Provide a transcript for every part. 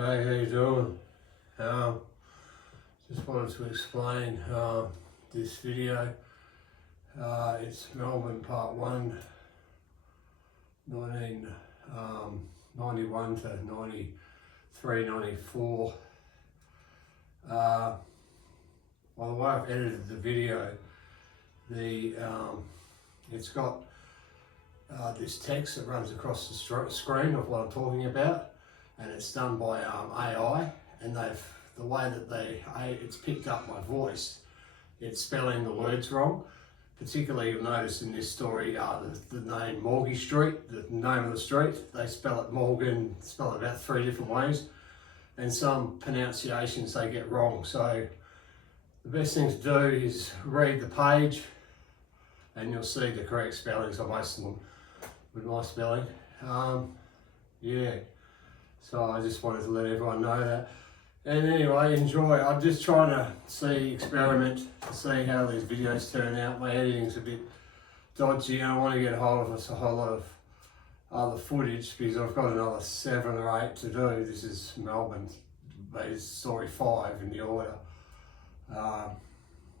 Hey, how you doing? Just wanted to explain this video. It's Melbourne Part 1, 1991 to 93, 94. By the way I've edited the video, it's got this text that runs across the screen of what I'm talking about, and it's done by AI, and the way that it's picked up my voice, it's spelling the words wrong. Particularly, you'll notice in this story, the name Morgie Street, the name of the street, they spell it Morgan, spell it about 3 different ways, and some pronunciations they get wrong. So the best thing to do is read the page, and you'll see the correct spellings on most of them with my spelling. Yeah, so I just wanted to let everyone know that. And anyway, enjoy. I'm just trying to experiment to see how these videos turn out. My editing's a bit dodgy, and I want to get hold of a whole lot of other footage because I've got another 7 or 8 to do. This is Melbourne, it's story 5 in the order. I'll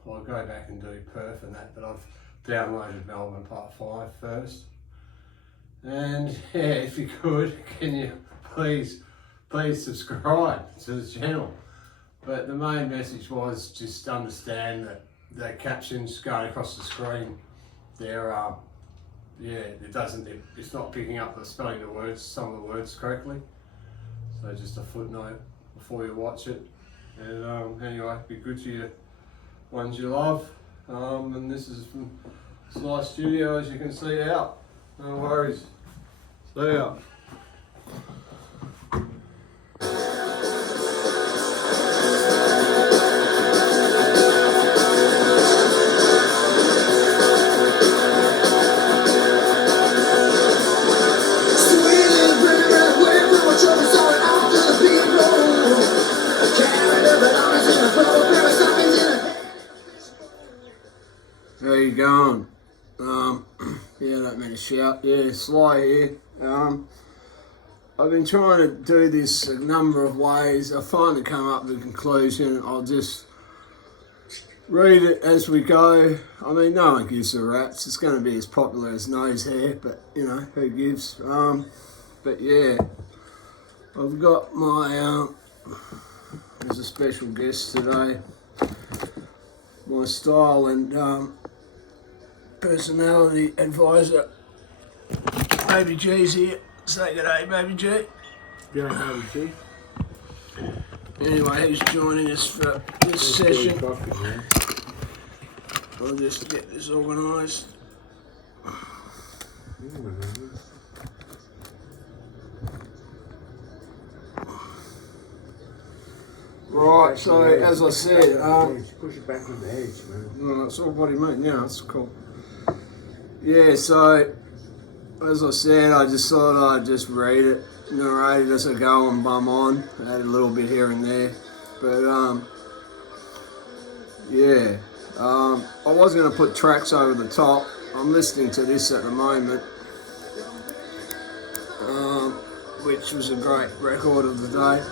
go back and do Perth and that, but I've downloaded Melbourne Part 5 first. And yeah, if you could, can you please subscribe to the channel. But the main message was just understand that the captions going across the screen, it's not picking up the spelling of the words, some of the words correctly. So just a footnote before you watch it. And anyway, be good to your ones you love. And this is from Sly Studio, as you can see out. No worries. See ya. How you going? Yeah, I don't mean to shout. Yeah, Sly here. I've been trying to do this a number of ways. I finally come up with a conclusion. I'll just read it as we go. I mean, no one gives a rat's. It's going to be as popular as nose hair, but you know, who gives? But yeah, I've got my, there's a special guest today. My style and personality advisor, Baby G's here. Say good day, Baby G. Good day, Baby G. Anyway, he's joining us for this session. I'll just get this organised. Right, so as I said, push it back from the edge, man. No, that's all what he meant. Yeah, that's cool. Yeah, so as I said, I just thought I'd just read it, narrate it as I go and bum on, add a little bit here and there. But yeah, I was going to put tracks over the top. I'm listening to this at the moment, which was a great record of the day.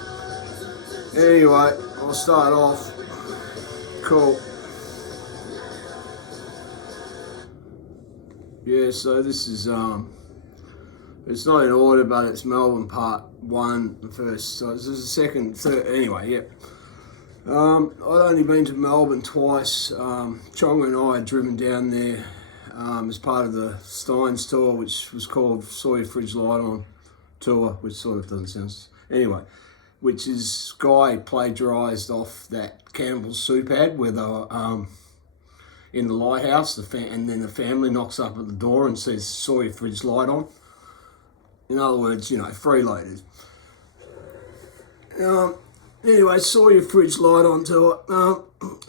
Anyway, I'll start off. Cool. Yeah, so this is, it's not in order, but it's Melbourne Part 1, the first, so this is the second, third, anyway, yep. I'd only been to Melbourne twice. Chonga and I had driven down there as part of the Steins tour, which was called Saw Your Fridge Light On tour, which sort of doesn't sound, anyway, which is Guy plagiarised off that Campbell's soup ad where they were, in the lighthouse, and then the family knocks up at the door and says, "Saw your fridge light on." In other words, you know, freeloaders. Anyway, saw your fridge light on tour.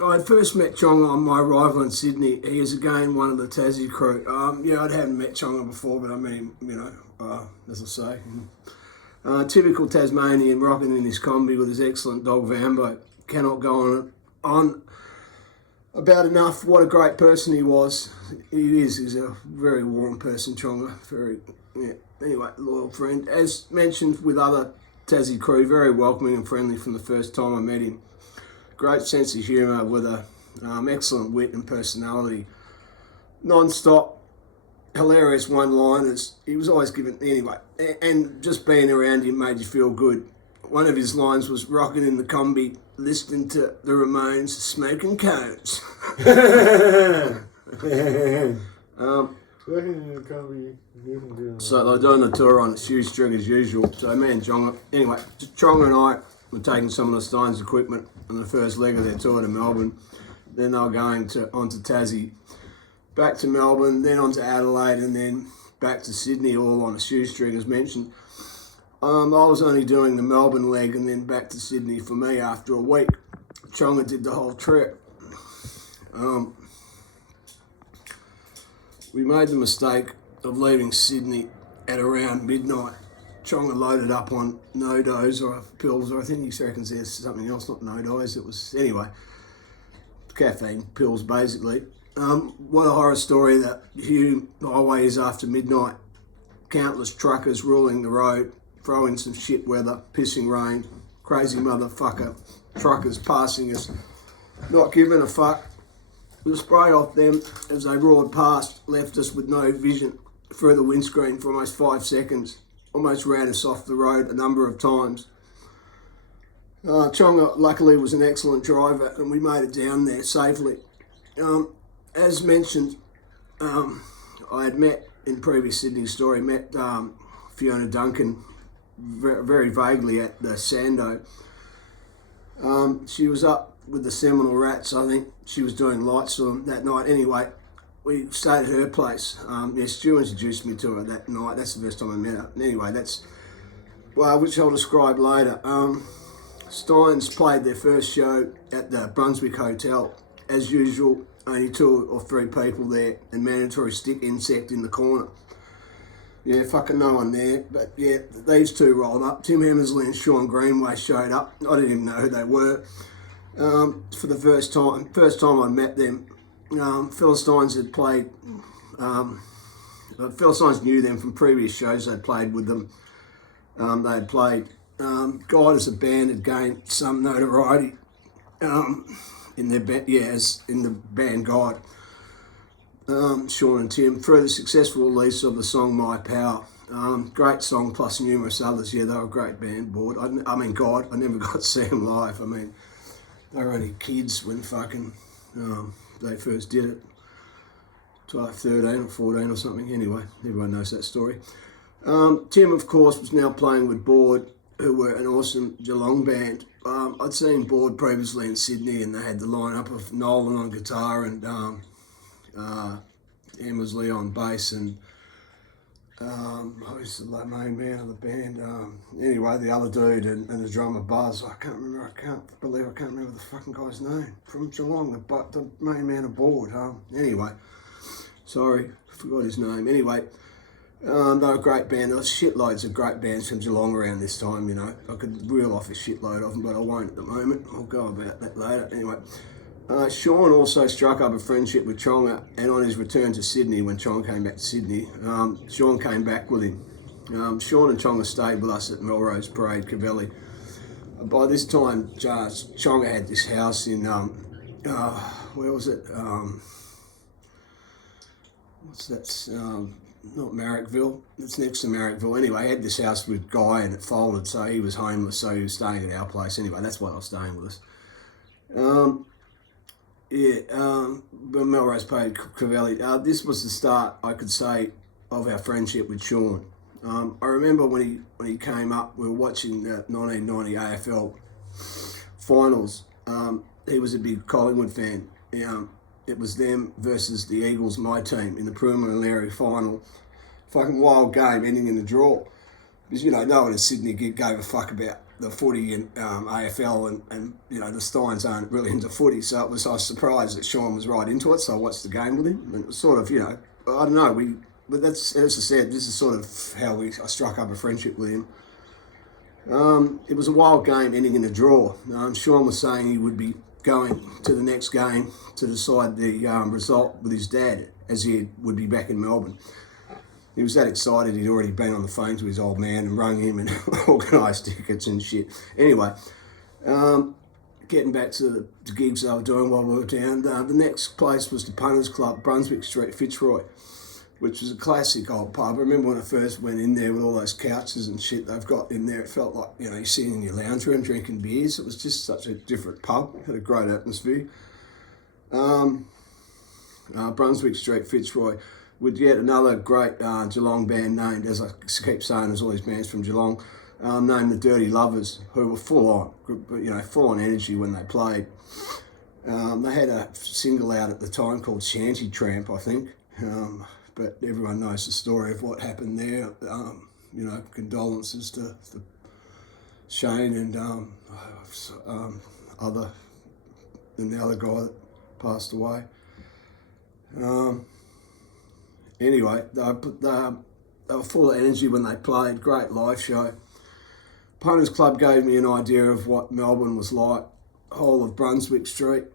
I first met Chonga on my arrival in Sydney. He is again one of the Tassie crew. Yeah, I hadn't met Chonga before, but I met him, you know, as I say. Typical Tasmanian, rocking in his combi with his excellent dog Vambo. Cannot go on about enough what a great person he was. He's a very warm person, Chonga. Very, yeah. Anyway, loyal friend. As mentioned with other Tassie crew, very welcoming and friendly from the first time I met him. Great sense of humour with a excellent wit and personality. Non-stop, hilarious one-liners. He was always given, anyway, and just being around him made you feel good. One of his lines was rocking in the combi, listening to the Ramones, smoking cones. So they're doing the tour on shoestring as usual. So me and Chonga, anyway, Chonga and I were taking some of the Stones equipment on the first leg of their tour to Melbourne. Then they were going onto Tassie, back to Melbourne, then on to Adelaide, and then back to Sydney, all on a shoestring as mentioned. I was only doing the Melbourne leg and then back to Sydney for me after a week. Chonga did the whole trip. We made the mistake of leaving Sydney at around midnight. Chonga loaded up on no-dose or pills, or I think he reckons there's something else, not no-dose. It was, anyway, caffeine pills basically. What a horror story that Hugh highway is after midnight. Countless truckers ruling the road, throwing some shit weather, pissing rain, crazy motherfucker truckers passing us, not giving a fuck. The spray off them as they roared past left us with no vision through the windscreen for almost 5 seconds. Almost ran us off the road a number of times. Chonga luckily was an excellent driver and we made it down there safely. As mentioned, I had met in previous Sydney story, met Fiona Duncan very vaguely at the Sando. She was up with the Seminole Rats, I think. She was doing lights for them that night. Anyway, we stayed at her place. Stu introduced me to her that night. That's the first time I met her. Anyway, which I'll describe later. Steins played their first show at the Brunswick Hotel. As usual, only 2 or 3 people there and mandatory stick insect in the corner. Yeah, fucking no one there. But yeah, these two rolled up. Tim Hemmersley and Sean Greenway showed up. I didn't even know who they were. For the first time I met them, Philistines had played, Philistines knew them from previous shows they'd played with them. They had played, God as a band had gained some notoriety in their in the band God. Sean and Tim, through the successful release of the song My Power. Great song plus numerous others. Yeah, they were a great band, God. I never got to see them live. I mean, they were only kids when fucking they first did it. 13 or 14 or something. Anyway, everyone knows that story. Tim, of course, was now playing with Board, who were an awesome Geelong band. I'd seen Board previously in Sydney, and they had the lineup of Nolan on guitar and Emmersley on bass and who's the main man of the band? Anyway, the other dude and the drummer Buzz. I can't believe I can't remember the fucking guy's name from Geelong. The main man of Board. Anyway, sorry, forgot his name. Anyway, they were a great band. There was shitloads of great bands from Geelong around this time. You know, I could reel off a shitload of them, but I won't at the moment. I'll go about that later. Anyway. Sean also struck up a friendship with Chonga, and on his return to Sydney, when Chonga came back to Sydney, Sean came back with him. Sean and Chonga stayed with us at Melrose Parade, Cavelli. By this time, Chonga had this house in, where was it? What's that? Not Marrickville. It's next to Marrickville. Anyway, he had this house with Guy, and it folded, so he was homeless, so he was staying at our place. Anyway, that's why I was staying with us. Melrose Parade, Cavelli. This was the start, I could say, of our friendship with Sean. I remember when he came up, we were watching the 1990 AFL finals. He was a big Collingwood fan. It was them versus the Eagles, my team, in the preliminary final. Fucking wild game, ending in a draw. Because, you know, no one in Sydney gave a fuck about the footy and AFL and you know, the Steins aren't really into footy, so I was surprised that Sean was right into it, so I watched the game with him, and it was sort of, you know, I don't know, but that's, as I said, this is sort of how I struck up a friendship with him. It was a wild game ending in a draw. Sean was saying he would be going to the next game to decide the result with his dad, as he would be back in Melbourne. He was that excited he'd already been on the phone to his old man and rung him and organised tickets and shit. Anyway, getting back to the gigs I was doing while we were down, the next place was the Punters Club, Brunswick Street, Fitzroy, which was a classic old pub. I remember when I first went in there with all those couches and shit they've got in there. It felt like, you know, you're sitting in your lounge room drinking beers. It was just such a different pub. It had a great atmosphere. Brunswick Street, Fitzroy, with yet another great Geelong band named, as I keep saying, there's all these bands from Geelong, named the Dirty Lovers, who were full on energy when they played. They had a single out at the time called Shanty Tramp, I think, but everyone knows the story of what happened there. Condolences to Shane and the other guy that passed away. Anyway, they were full of energy when they played. Great live show. Punters Club gave me an idea of what Melbourne was like. Whole of Brunswick Street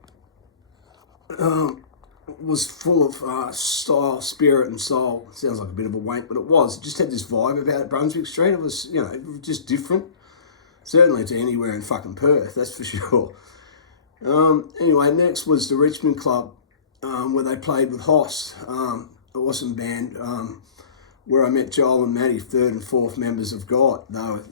was full of style, spirit and soul. Sounds like a bit of a wank, but it was. It just had this vibe about it, Brunswick Street. It was, just different. Certainly to anywhere in fucking Perth, that's for sure. Anyway, next was the Richmond Club, where they played with Hoss, awesome band, where I met Joel and Matty, third and fourth members of God. They were,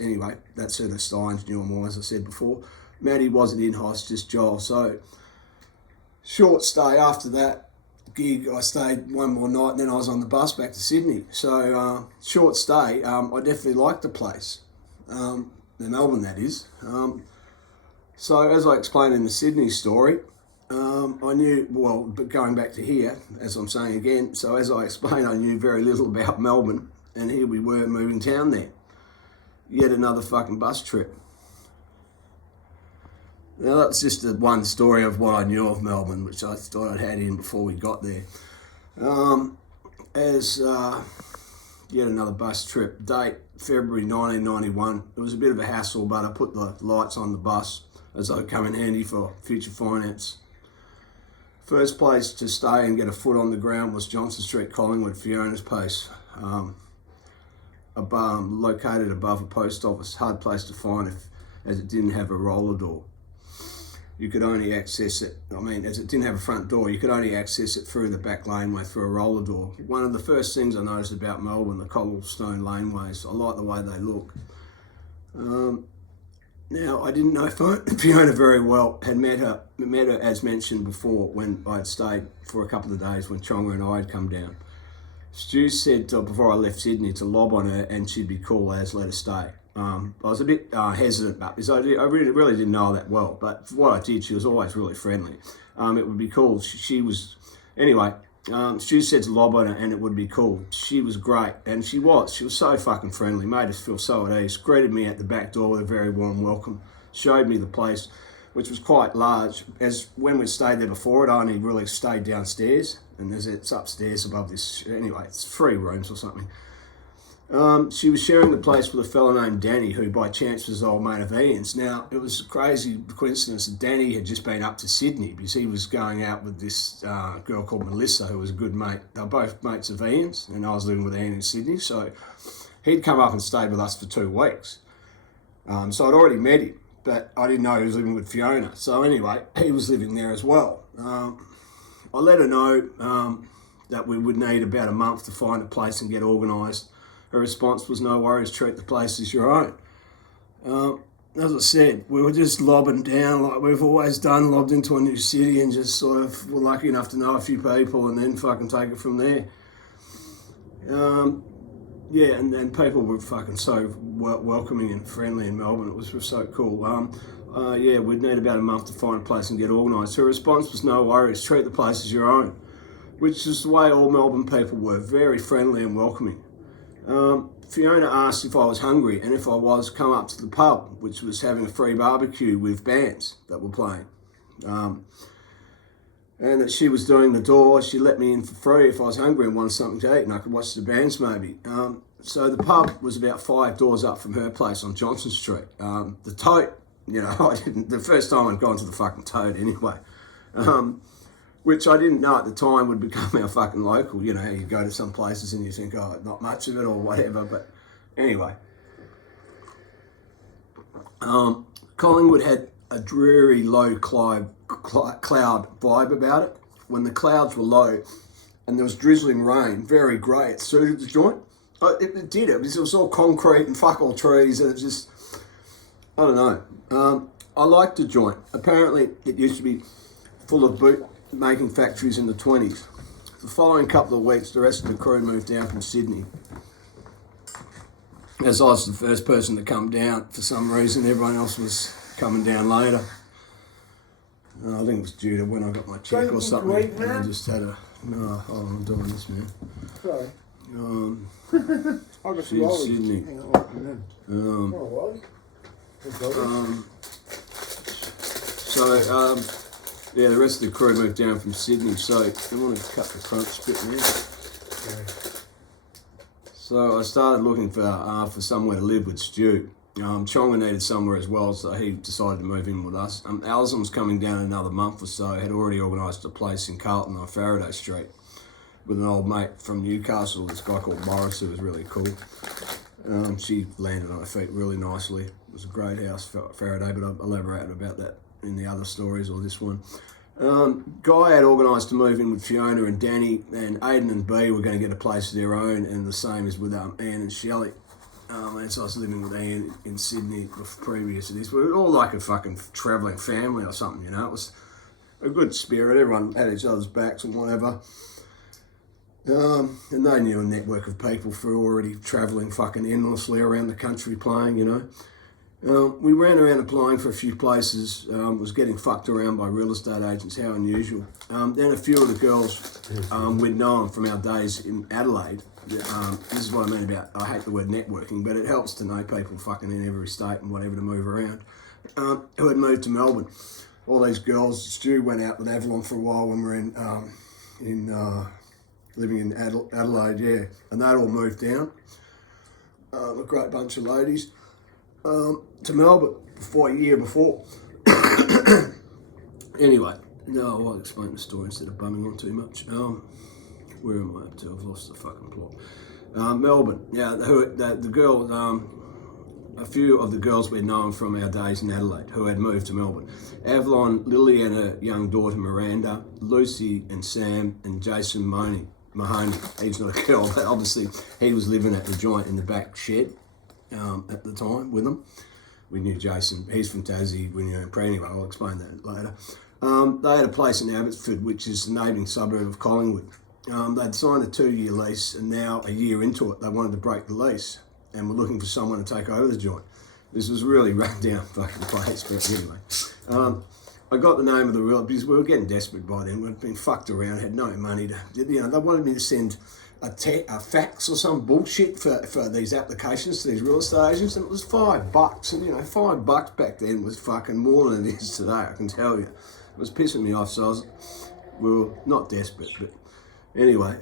anyway, that's who the Steins knew them all, as I said before. Matty wasn't in Hoss, just Joel. So, short stay after that gig, I stayed one more night and then I was on the bus back to Sydney. So, short stay, I definitely liked the place. The Melbourne, that is. So, as I explained in the Sydney story, I knew, but going back to here, as I'm saying again, so as I explained, I knew very little about Melbourne, and here we were moving town there. Yet another fucking bus trip. Now that's just the one story of what I knew of Melbourne, which I thought I'd had in before we got there. Yet another bus trip. Date, February 1991. It was a bit of a hassle, but I put the lights on the bus as they would come in handy for future finance. First place to stay and get a foot on the ground was Johnson Street, Collingwood, Fiona's place, located above a post office. Hard place to find as it didn't have a roller door. You could only access it, as it didn't have a front door, you could only access it through the back laneway through a roller door. One of the first things I noticed about Melbourne, the cobblestone laneways, I like the way they look. Now, I didn't know Fiona very well. Had met her as mentioned before when I had stayed for a couple of days when Chonga and I had come down. Stu said before I left Sydney to lob on her and she'd be cool as let her stay. I was a bit hesitant about this. I really didn't know her that well, but for what I did, she was always really friendly. It would be cool. She was... Anyway, Stu said to lob on her and it would be cool. She was great, and she was so fucking friendly, made us feel so at ease, greeted me at the back door with a very warm welcome, showed me the place, which was quite large, as when we stayed there before, it only really stayed downstairs, and it's upstairs above this, anyway, it's 3 rooms or something. She was sharing the place with a fellow named Danny, who by chance was an old mate of Ian's. Now, it was a crazy coincidence that Danny had just been up to Sydney because he was going out with this girl called Melissa, who was a good mate. They were both mates of Ian's, and I was living with Ian in Sydney, so he'd come up and stayed with us for 2 weeks. So I'd already met him, but I didn't know he was living with Fiona. So anyway, he was living there as well. I let her know that we would need about a month to find a place and get organised. Her response was, no worries, treat the place as your own. As I said, we were just lobbing down like we've always done, lobbed into a new city and just sort of were lucky enough to know a few people and then fucking take it from there. And then people were fucking so welcoming and friendly in Melbourne. It was so cool. We'd need about a month to find a place and get organised. Her response was, no worries, treat the place as your own, which is the way all Melbourne people were, very friendly and welcoming. Fiona asked if I was hungry, and if I was, come up to the pub, which was having a free barbecue with bands that were playing. And that she was doing the door, she let me in for free if I was hungry and wanted something to eat, and I could watch the bands maybe. So the pub was about 5 doors up from her place on Johnson Street. The Tote, the first time I'd gone to the fucking Tote anyway. which I didn't know at the time would become our fucking local. You know, you go to some places and you think, oh, not much of it or whatever. But anyway, Collingwood had a dreary low cloud vibe about it. When the clouds were low and there was drizzling rain, very grey, it suited the joint. It did. It was all concrete and fuck all trees, and it just, I don't know. I liked the joint. Apparently, it used to be full of boot making factories in the 20s. The following couple of weeks, the rest of the crew moved down from Sydney. As I was the first person to come down, for some reason, everyone else was coming down later. I think it was due to when I got my check or something. Wait, man. I just had a, no, hold on, I'm doing this, man. Sorry. I got some She's olives. Sydney. Hang on. Oh, So, yeah, the rest of the crew moved down from Sydney, so I want to cut the crunch bit now. okay. So I started looking for somewhere to live with Stu. Chonga needed somewhere as well, so he decided to move in with us. Alison was coming down in another month or so, had already organised a place in Carlton on Faraday Street with an old mate from Newcastle, this guy called Morris, who was really cool. She landed on her feet really nicely. It was a great house, Faraday, but I'll elaborate about that in the other stories or this one. Guy had organised to move in with Fiona and Danny, and Aidan and B were going to get a place of their own, and the same as with Anne and Shelley. And so I was living with Anne in Sydney previous to this. We were all like a fucking travelling family or something, you know. It was a good spirit. Everyone had each other's backs and whatever. And they knew a network of people for already travelling fucking endlessly around the country playing, you know. We ran around applying for a few places, was getting fucked around by real estate agents, how unusual. Then a few of the girls we'd known from our days in Adelaide. This is what I mean about, I hate the word networking, but it helps to know people fucking in every state and whatever to move around, who had moved to Melbourne. All these girls, Stu went out with Avalon for a while when we were living in Adelaide, yeah, and they'd all moved down, a great bunch of ladies. To Melbourne a year before. Anyway, no, I'll explain the story instead of bumming on too much. Where am I up to? I've lost the fucking plot. Melbourne, yeah, the girl, a few of the girls we'd known from our days in Adelaide who had moved to Melbourne. Avalon, Lily and her young daughter Miranda, Lucy and Sam and Jason Mahoney. He's not a girl, but obviously he was living at the joint in the back shed. At the time with them. We knew Jason, he's from Tassie, we knew him. Anyway, I'll explain that later. They had a place in Abbotsford, which is the neighbouring suburb of Collingwood. They'd signed a 2-year lease, and now a year into it, they wanted to break the lease and were looking for someone to take over the joint. This was a really run down fucking place, but anyway. I got the name of the real, because we were getting desperate by then. We'd been fucked around, had no money to, you know, they wanted me to send a fax or some bullshit for these applications to these real estate agents, and it was $5. And you know, $5 back then was fucking more than it is today, I can tell you. It was pissing me off, so we were not desperate, but anyway,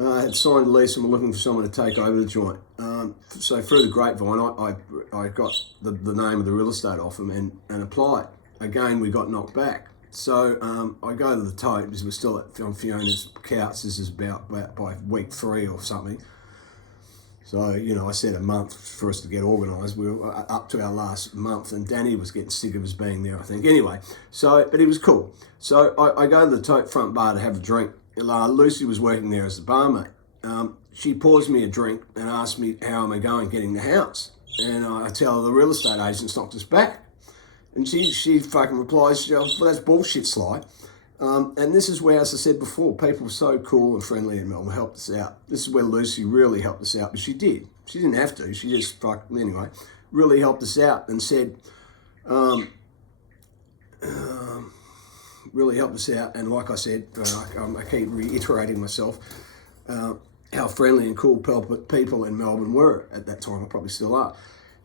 I had signed a lease and we're looking for someone to take over the joint. So through the grapevine, I got the name of the real estate off them and applied. Again, we got knocked back. So I go to the tote, because we're still on Fiona's couch. This is about by week 3 or something. So, you know, I said a month for us to get organised. We were up to our last month, and Danny was getting sick of us being there, I think. Anyway, so, but he was cool. So I go to the tote front bar to have a drink. Lucy was working there as the barmaid. She pours me a drink and asks me how am I going getting the house. And I tell her the real estate agent's knocked us back. And she fucking replies, well, that's bullshit, Sly. And this is where, as I said before, people were so cool and friendly in Melbourne, helped us out. This is where Lucy really helped us out, but she did. She didn't have to. She just anyway, really helped us out and said, really helped us out. And like I said, I keep reiterating myself, how friendly and cool people in Melbourne were at that time, and probably still are.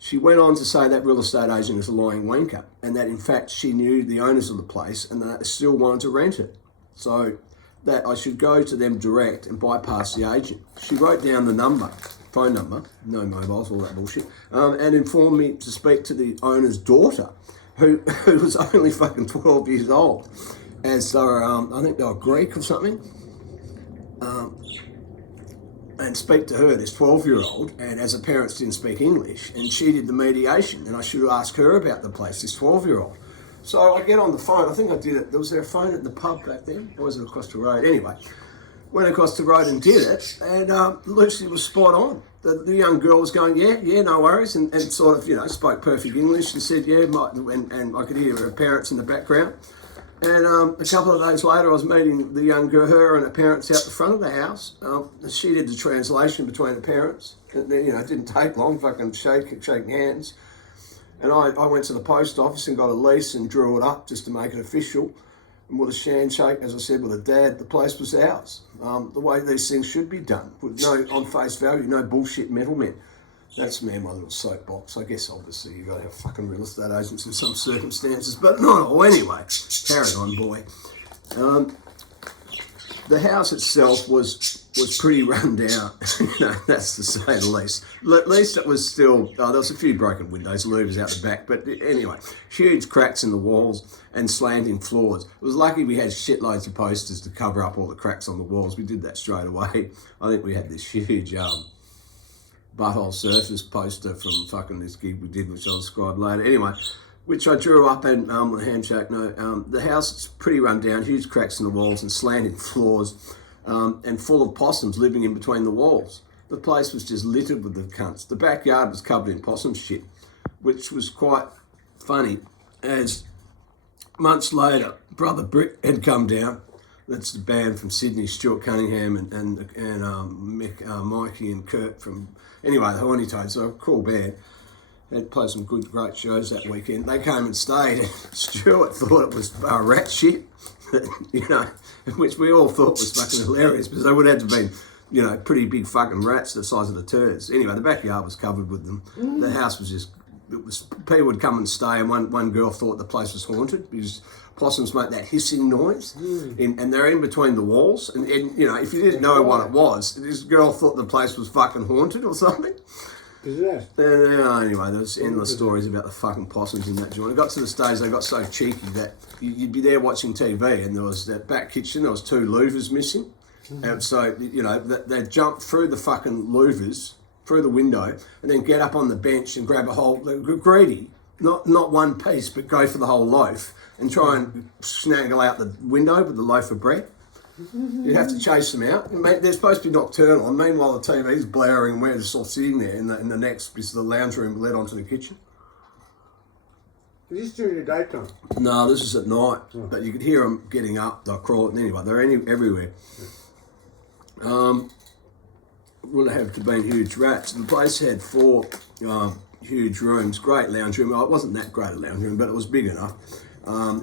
She went on to say that real estate agent is a lying wanker, and that in fact she knew the owners of the place and that they still wanted to rent it. So that I should go to them direct and bypass the agent. She wrote down the phone number, no mobiles, all that bullshit, and informed me to speak to the owner's daughter, who was only fucking 12 years old. As they were, I think they were Greek or something. And speak to her, this 12-year-old, and as her parents didn't speak English, and she did the mediation, and I should have asked her about the place, this 12-year-old. So I get on the phone, I think I did it, was there a phone at the pub back then? Or was it across the road? Anyway, went across the road and did it, and Lucy was spot on. The young girl was going, yeah, no worries, and sort of, spoke perfect English and said, yeah, and I could hear her parents in the background. And a couple of days later, I was meeting the young girl, her and her parents out the front of the house. She did the translation between the parents. And then, it didn't take long, fucking shaking hands. And I went to the post office and got a lease and drew it up just to make it official. And with a handshake, as I said, with a dad, the place was ours. The way these things should be done, with no, on face value, no bullshit middlemen. That's me and my little soapbox. I guess obviously you've got to have fucking real estate agents in some circumstances, but not all. Anyway, carry on, boy. The house itself was pretty run down, that's to say the least. At least it was still, there was a few broken windows, louvers out the back, but anyway, huge cracks in the walls and slanting floors. It was lucky we had shitloads of posters to cover up all the cracks on the walls. We did that straight away. I think we had this huge butthole surface poster from fucking this gig we did, which I'll describe later. Anyway, which I drew up and with a handshake. The house is pretty run down, huge cracks in the walls and slanting floors, and full of possums living in between the walls. The place was just littered with the cunts. The backyard was covered in possum shit, which was quite funny, as months later, Brother Brick had come down. That's the band from Sydney, Stuart Cunningham and Mick, Mikey and Kurt from, anyway, the Horny Toads, so a cool band. They played some great shows that weekend. They came and stayed, and Stuart thought it was rat shit, which we all thought was fucking hilarious, because they would have to have been, pretty big fucking rats the size of the turds. Anyway, the backyard was covered with them. The house was just, people would come and stay, and one girl thought the place was haunted, because possums make that hissing noise, and they're in between the walls. And if you didn't know what it was, this girl thought the place was fucking haunted or something. Anyway, there's endless stories about the fucking possums in that joint. It got to the stage they got so cheeky that you'd be there watching TV, and there was that back kitchen, there was 2 louvers missing. And so, they'd jump through the fucking louvers, through the window, and then get up on the bench and grab a whole, greedy, not one piece, but go for the whole loaf, and try and snaggle out the window with the loaf of bread. You'd have to chase them out. They're supposed to be nocturnal, and meanwhile the TV's blaring and we're just all sitting there in the next piece of the lounge room led onto the kitchen. is this during the daytime? No, this is at night, but you could hear them getting up, they're crawling, anyway, they're everywhere. Would have to been huge rats. The place had 4 huge rooms, great lounge room. Well, it wasn't that great a lounge room, but it was big enough. And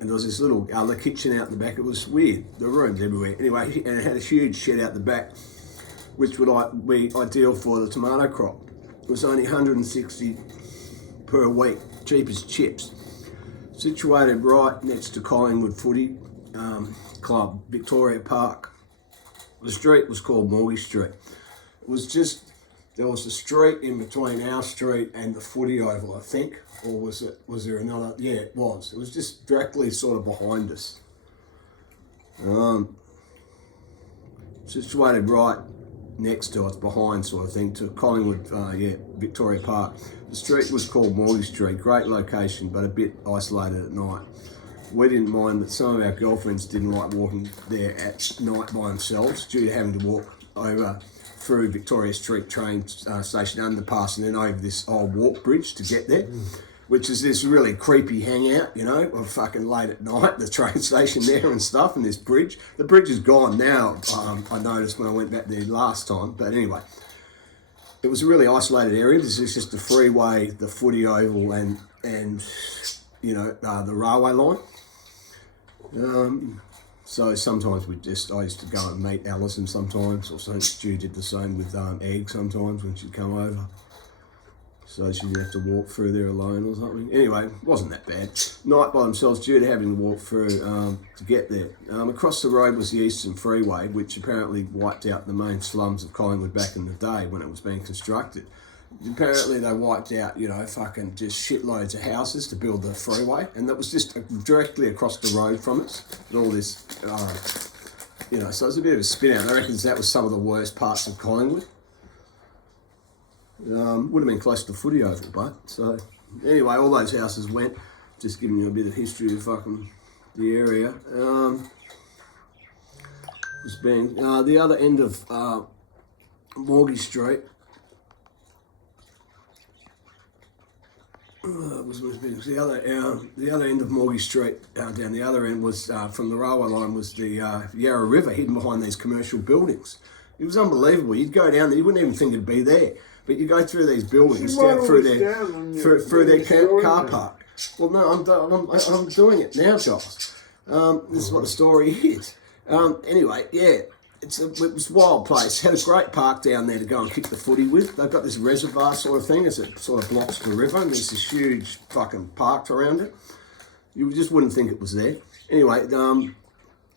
there was this little other kitchen out the back. It was weird. There were rooms everywhere. Anyway, and it had a huge shed out the back, which would be ideal for the tomato crop. It was only $160 per week, cheap as chips. Situated right next to Collingwood Footy Club, Victoria Park. The street was called Morgie Street. It was just, there was a street in between our street and the footy oval, I think. Or was there another? Yeah, it was. It was just directly sort of behind us. Situated right next to us, behind sort of thing, to Collingwood, Victoria Park. The street was called Morgie Street. Great location, but a bit isolated at night. We didn't mind, but some of our girlfriends didn't like walking there at night by themselves due to having to walk over through Victoria Street train station underpass and then over this old walk bridge to get there, which is this really creepy hangout, of fucking late at night, the train station there and stuff, and this bridge. The bridge is gone now, I noticed when I went back there last time, but anyway. It was a really isolated area. This is just the freeway, the footy oval and the railway line. So sometimes I used to go and meet Alison sometimes, or something. Stu did the same with Egg sometimes when she'd come over. So she'd have to walk through there alone or something. Anyway, it wasn't that bad. Night by themselves, due to having to walk through to get there. Across the road was the Eastern Freeway, which apparently wiped out the main slums of Collingwood back in the day when it was being constructed. Apparently they wiped out, fucking just shitloads of houses to build the freeway, and that was just directly across the road from us. And all this, so it was a bit of a spin out. I reckon that was some of the worst parts of Collingwood. Would have been close to the footy oval, but so anyway, all those houses went. Just giving you a bit of history of fucking the area. Was being the other end of Morgie Street. The other end of Morgie Street, down the other end was from the railway line was the Yarra River, hidden behind these commercial buildings. It was unbelievable. You'd go down there, you wouldn't even think it'd be there, but you go through these buildings, down through their car park. Well, no, I'm doing it now, Josh. This is what the story is. Anyway, yeah. It was a wild place. Had a great park down there to go and kick the footy with. They've got this reservoir sort of thing as it sort of blocks the river, and there's this huge fucking park around it. You just wouldn't think it was there. Anyway,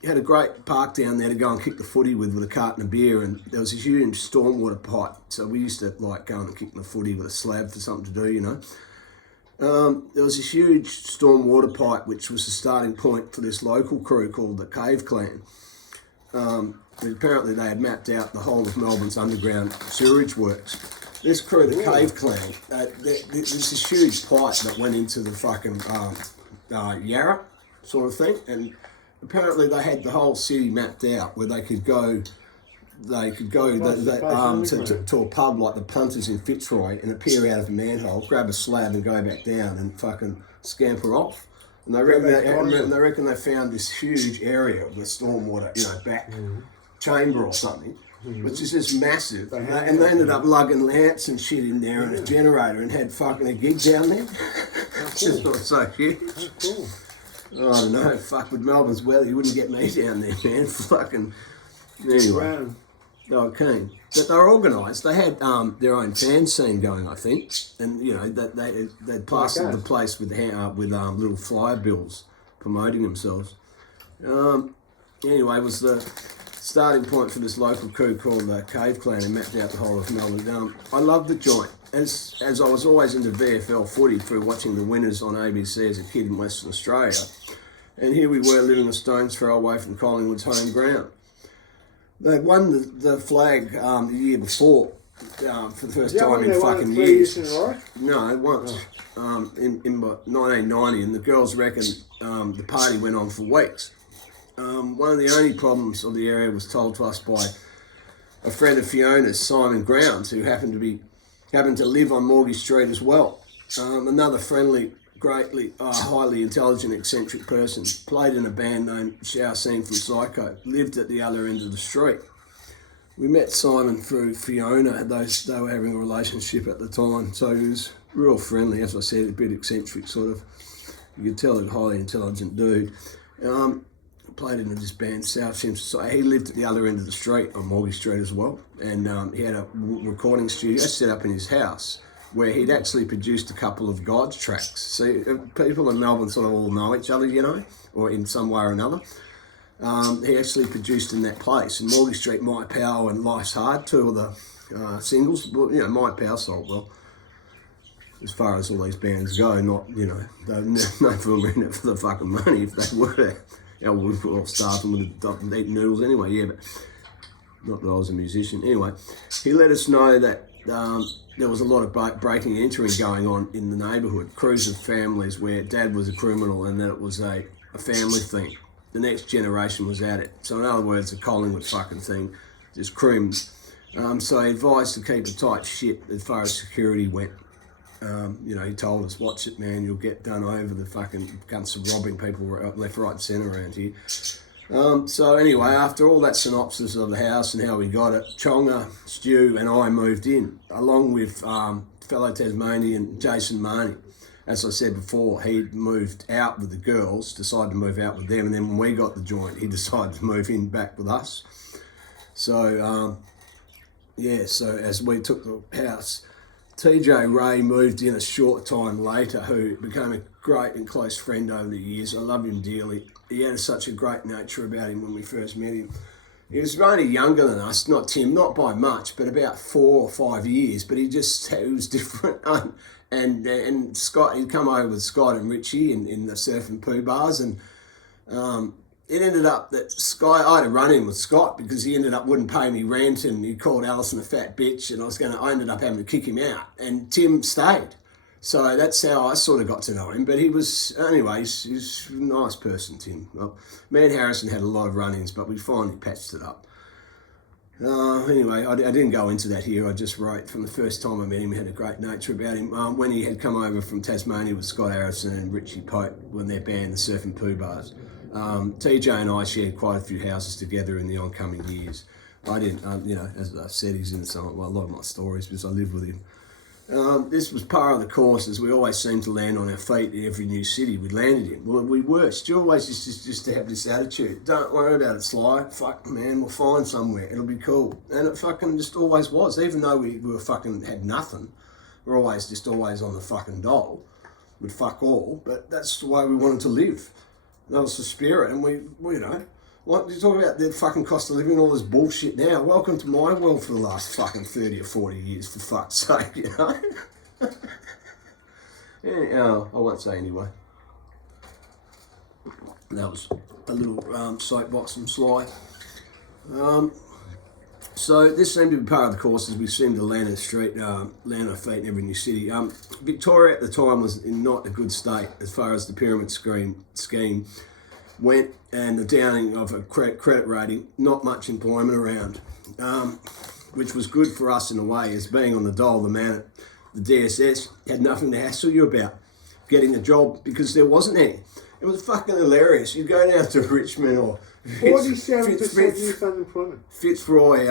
had a great park down there to go and kick the footy with a carton of beer, and there was a huge stormwater pipe. So we used to like going and kick the footy with a slab for something to do, There was this huge stormwater pipe, which was the starting point for this local crew called the Cave Clan. Apparently they had mapped out the whole of Melbourne's underground sewerage works. This crew, the Cave Clan, there's this huge pipe that went into the fucking Yarra sort of thing, and apparently they had the whole city mapped out where they could go to a pub like the Punters in Fitzroy and appear out of a manhole, grab a slab and go back down and fucking scamper off. And they reckon they found this huge area of the stormwater, back chamber or something, which is just massive. And they ended up lugging lamps and shit in there and a generator and had fucking a gig down there. Just not so huge. Cool. Oh, I don't know. Fuck, with Melbourne's weather, you wouldn't get me down there, man. Fucking. Anyway. They were keen. But they were organised. They had their own fan scene going, I think. And, they'd plastered the place with little flyer bills promoting themselves. Anyway, it was the starting point for this local crew called the Cave Clan and mapped out the whole of Melbourne. I loved the joint. As I was always into VFL footy through watching the winners on ABC as a kid in Western Australia. And here we were living a stone's throw away from Collingwood's home ground. They won the flag the year before for the first time in fucking years. No, once in 1990, and the girls reckon the party went on for weeks. One of the only problems of the area was told to us by a friend of Fiona's, Simon Grounds, who happened to live on Morgie Street as well. Another friendly, greatly, highly intelligent, eccentric person, played in a band named Shower Scene from Psycho, lived at the other end of the street. We met Simon through Fiona. They were having a relationship at the time, so he was real friendly, as I said, a bit eccentric sort of. You could tell a highly intelligent dude. Played in this band, South Simpson. So he lived at the other end of the street on Morgie Street as well, and he had a recording studio set up in his house where he'd actually produced a couple of God's tracks. See, people in Melbourne sort of all know each other, or in some way or another. He actually produced in that place. And Morgie Street, My Power and Life's Hard, two of the singles. My Power sold well. As far as all these bands go, not, they're known for in it for the fucking money. If they were, we were all starving with eating noodles anyway, yeah, but not that I was a musician. Anyway, he let us know that there was a lot of breaking and entering going on in the neighbourhood, crews of families where dad was a criminal and that it was a family thing. The next generation was at it. So in other words, a Collingwood fucking thing, just crims. So he advised to keep a tight ship as far as security went. He told us, watch it, man, you'll get done over. The fucking guns of robbing people left, right and centre around here. So anyway, after all that synopsis of the house and how we got it, Chonga, Stu and I moved in, along with fellow Tasmanian Jason Marnie. As I said before, he moved out with the girls, decided to move out with them, and then when we got the joint, he decided to move in back with us. So, so as we took the house, TJ Ray moved in a short time later, who became a great and close friend over the years. I love him dearly. He had such a great nature about him when we first met him. He was only younger than us, not Tim, not by much, but about 4 or 5 years. But he was different. And Scott, he'd come over with Scott and Richie in the surf and poo bars, and it ended up that I had a run-in with Scott because he wouldn't pay me rent, and he called Alison a fat bitch, and I ended up having to kick him out, and Tim stayed. So that's how I sort of got to know him. But he's a nice person, Tim. Well, me and Harrison had a lot of run-ins, but we finally patched it up. Anyway, I didn't go into that here. I just wrote from the first time I met him, he had a great nature about him. When he had come over from Tasmania with Scott Harrison and Richie Pope when their band, the Surf and Poo Bars, TJ and I shared quite a few houses together in the oncoming years. I didn't, as I said, he's in a lot of my stories because I lived with him. This was part of the course, as we always seemed to land on our feet in every new city we landed in. Well, we were. Stu always used to have this attitude. Don't worry about it, Sly. Fuck, man, we'll find somewhere. It'll be cool. And it fucking just always was. Even though we were fucking had nothing, we're always on the fucking dole with fuck all. But that's the way we wanted to live. That was the spirit. And we like you talk about the fucking cost of living, all this bullshit now. Welcome to my world for the last fucking 30 or 40 years, for fuck's sake, you know? Yeah, I won't say anyway. That was a little soapbox from Sly. So this seemed to be part of the course as we seemed to land our feet in every new city. Victoria at the time was in not a good state as far as the pyramid scheme went, and the downing of a credit rating, not much employment around, which was good for us in a way, as being on the dole, the man at the DSS had nothing to hassle you about getting a job because there wasn't any. It was fucking hilarious. You'd go down to Richmond or 47% youth unemployment. Fitzroy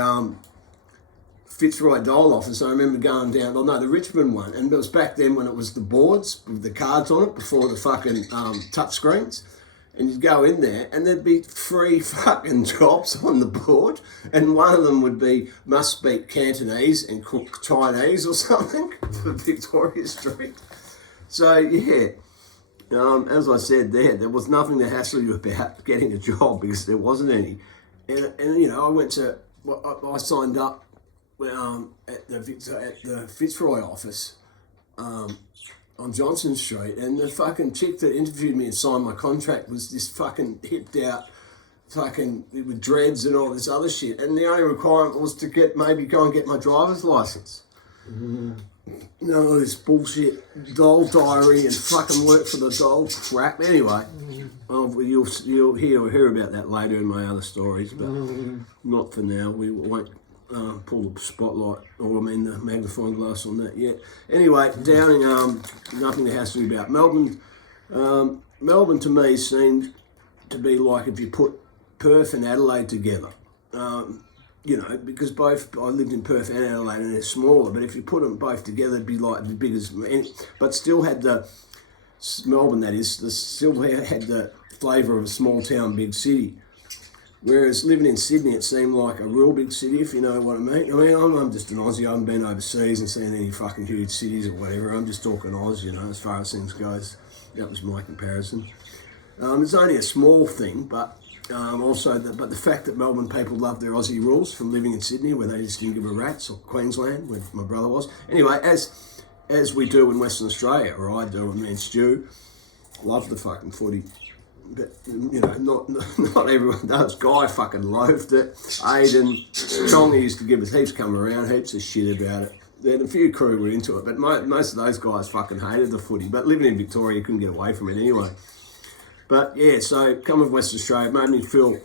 Dole office. I remember going down, the Richmond one, and it was back then when it was the boards with the cards on it before the fucking touch screens. And you'd go in there and there'd be 3 fucking jobs on the board, and one of them would be must speak Cantonese and cook Chinese or something for Victoria Street. So yeah, as I said there was nothing to hassle you about getting a job because there wasn't any. And I signed up at the Fitzroy office on Johnson Street, and the fucking chick that interviewed me and signed my contract was this fucking hipped out fucking with dreads and all this other shit, and the only requirement was to go and get my driver's license. None of this bullshit dole diary and fucking work for the dole crap. Anyway, you'll hear about that later in my other stories, but not for now. We won't pull the spotlight, or the magnifying glass on that yet. Anyway, Downing, nothing to hassle you about. Melbourne to me seemed to be like if you put Perth and Adelaide together. Because I lived in Perth and Adelaide and they're smaller, but if you put them both together, it'd be like as big as, but still had Melbourne, that is, still had the flavour of a small town, big city. Whereas living in Sydney, it seemed like a real big city, if you know what I mean. I'm just an Aussie. I haven't been overseas and seen any fucking huge cities or whatever. I'm just talking Oz, as far as things goes. That was my comparison. It's only a small thing, but but the fact that Melbourne people love their Aussie rules from living in Sydney, where they just didn't give a rat's, or Queensland, where my brother was. Anyway, as we do in Western Australia, or I do, me and Stu, love the fucking footy. But, not everyone does. Guy fucking loathed it. Aiden, Chonga used to give us heaps come around, heaps of shit about it. Then a few crew were into it, but most of those guys fucking hated the footy. But living in Victoria, you couldn't get away from it anyway. But yeah, so coming to Western Australia made me feel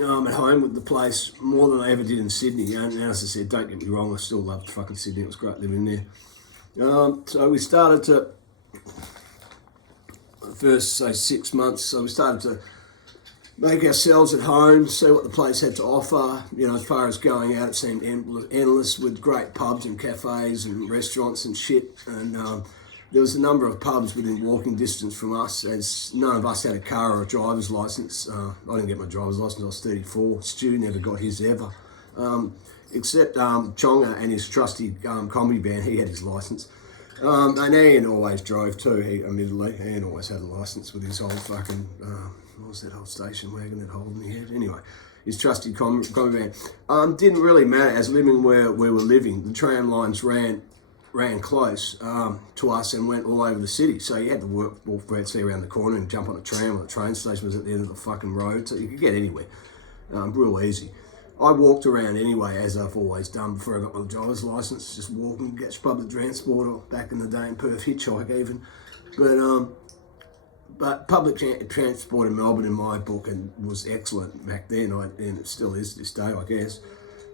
at home with the place more than I ever did in Sydney. And as I said, don't get me wrong, I still loved fucking Sydney. It was great living there. So we started to, first, say 6 months, so we started to make ourselves at home, see what the place had to offer. As far as going out, it seemed endless with great pubs and cafes and restaurants and shit. And there was a number of pubs within walking distance from us, as none of us had a car or a driver's licence. I didn't get my driver's licence, I was 34. Stu never got his ever. Except Chonga and his trusty combi van, he had his licence. And Ian always drove too, admittedly. Ian always had a licence with his old fucking what was that old station wagon that Holden had? Anyway, his trusty combi van. Didn't really matter, as living where we were living, the tram lines ran close to us and went all over the city. So you had to walk around the corner and jump on a tram, or the train station was at the end of the fucking road, so you could get anywhere. Real easy. I walked around anyway, as I've always done before I got my driver's license, just walking, catch public transport, or back in the day in Perth, hitchhike even. But public transport in Melbourne, in my book, was excellent back then, and it still is this day, I guess.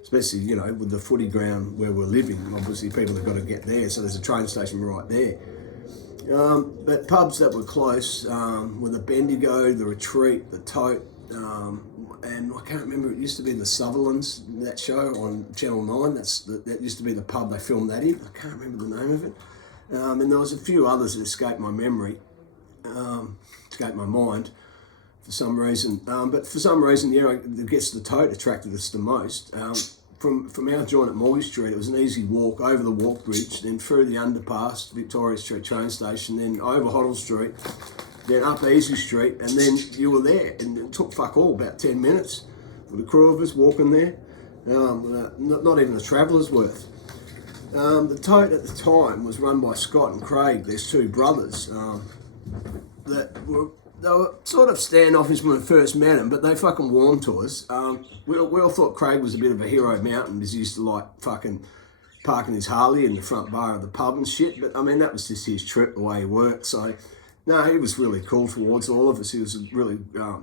Especially, you know, with the footy ground where we're living, obviously people have got to get there, so there's a train station right there. But pubs that were close were the Bendigo, the Retreat, the Tote, and I can't remember, it used to be the Sutherlands, that show on Channel 9, that used to be the pub they filmed that in. I can't remember the name of it. And there was a few others that escaped my memory, escaped my mind for some reason. But for some reason, yeah, I guess the Tote attracted us the most. From our joint at Morley Street, it was an easy walk over the walk bridge, then through the underpass, Victoria Street train station, then over Hoddle Street, then up Easy Street, and then you were there. And it took fuck all, about 10 minutes for the crew of us walking there. Not even the traveller's worth. The Tote at the time was run by Scott and Craig. There's two brothers they were sort of standoffish when we first met them, but they fucking warmed to us. We all thought Craig was a bit of a hero mountain, because he used to like fucking parking his Harley in the front bar of the pub and shit, but I mean, that was just his trip, the way he worked. So, no, he was really cool towards all of us. He was a really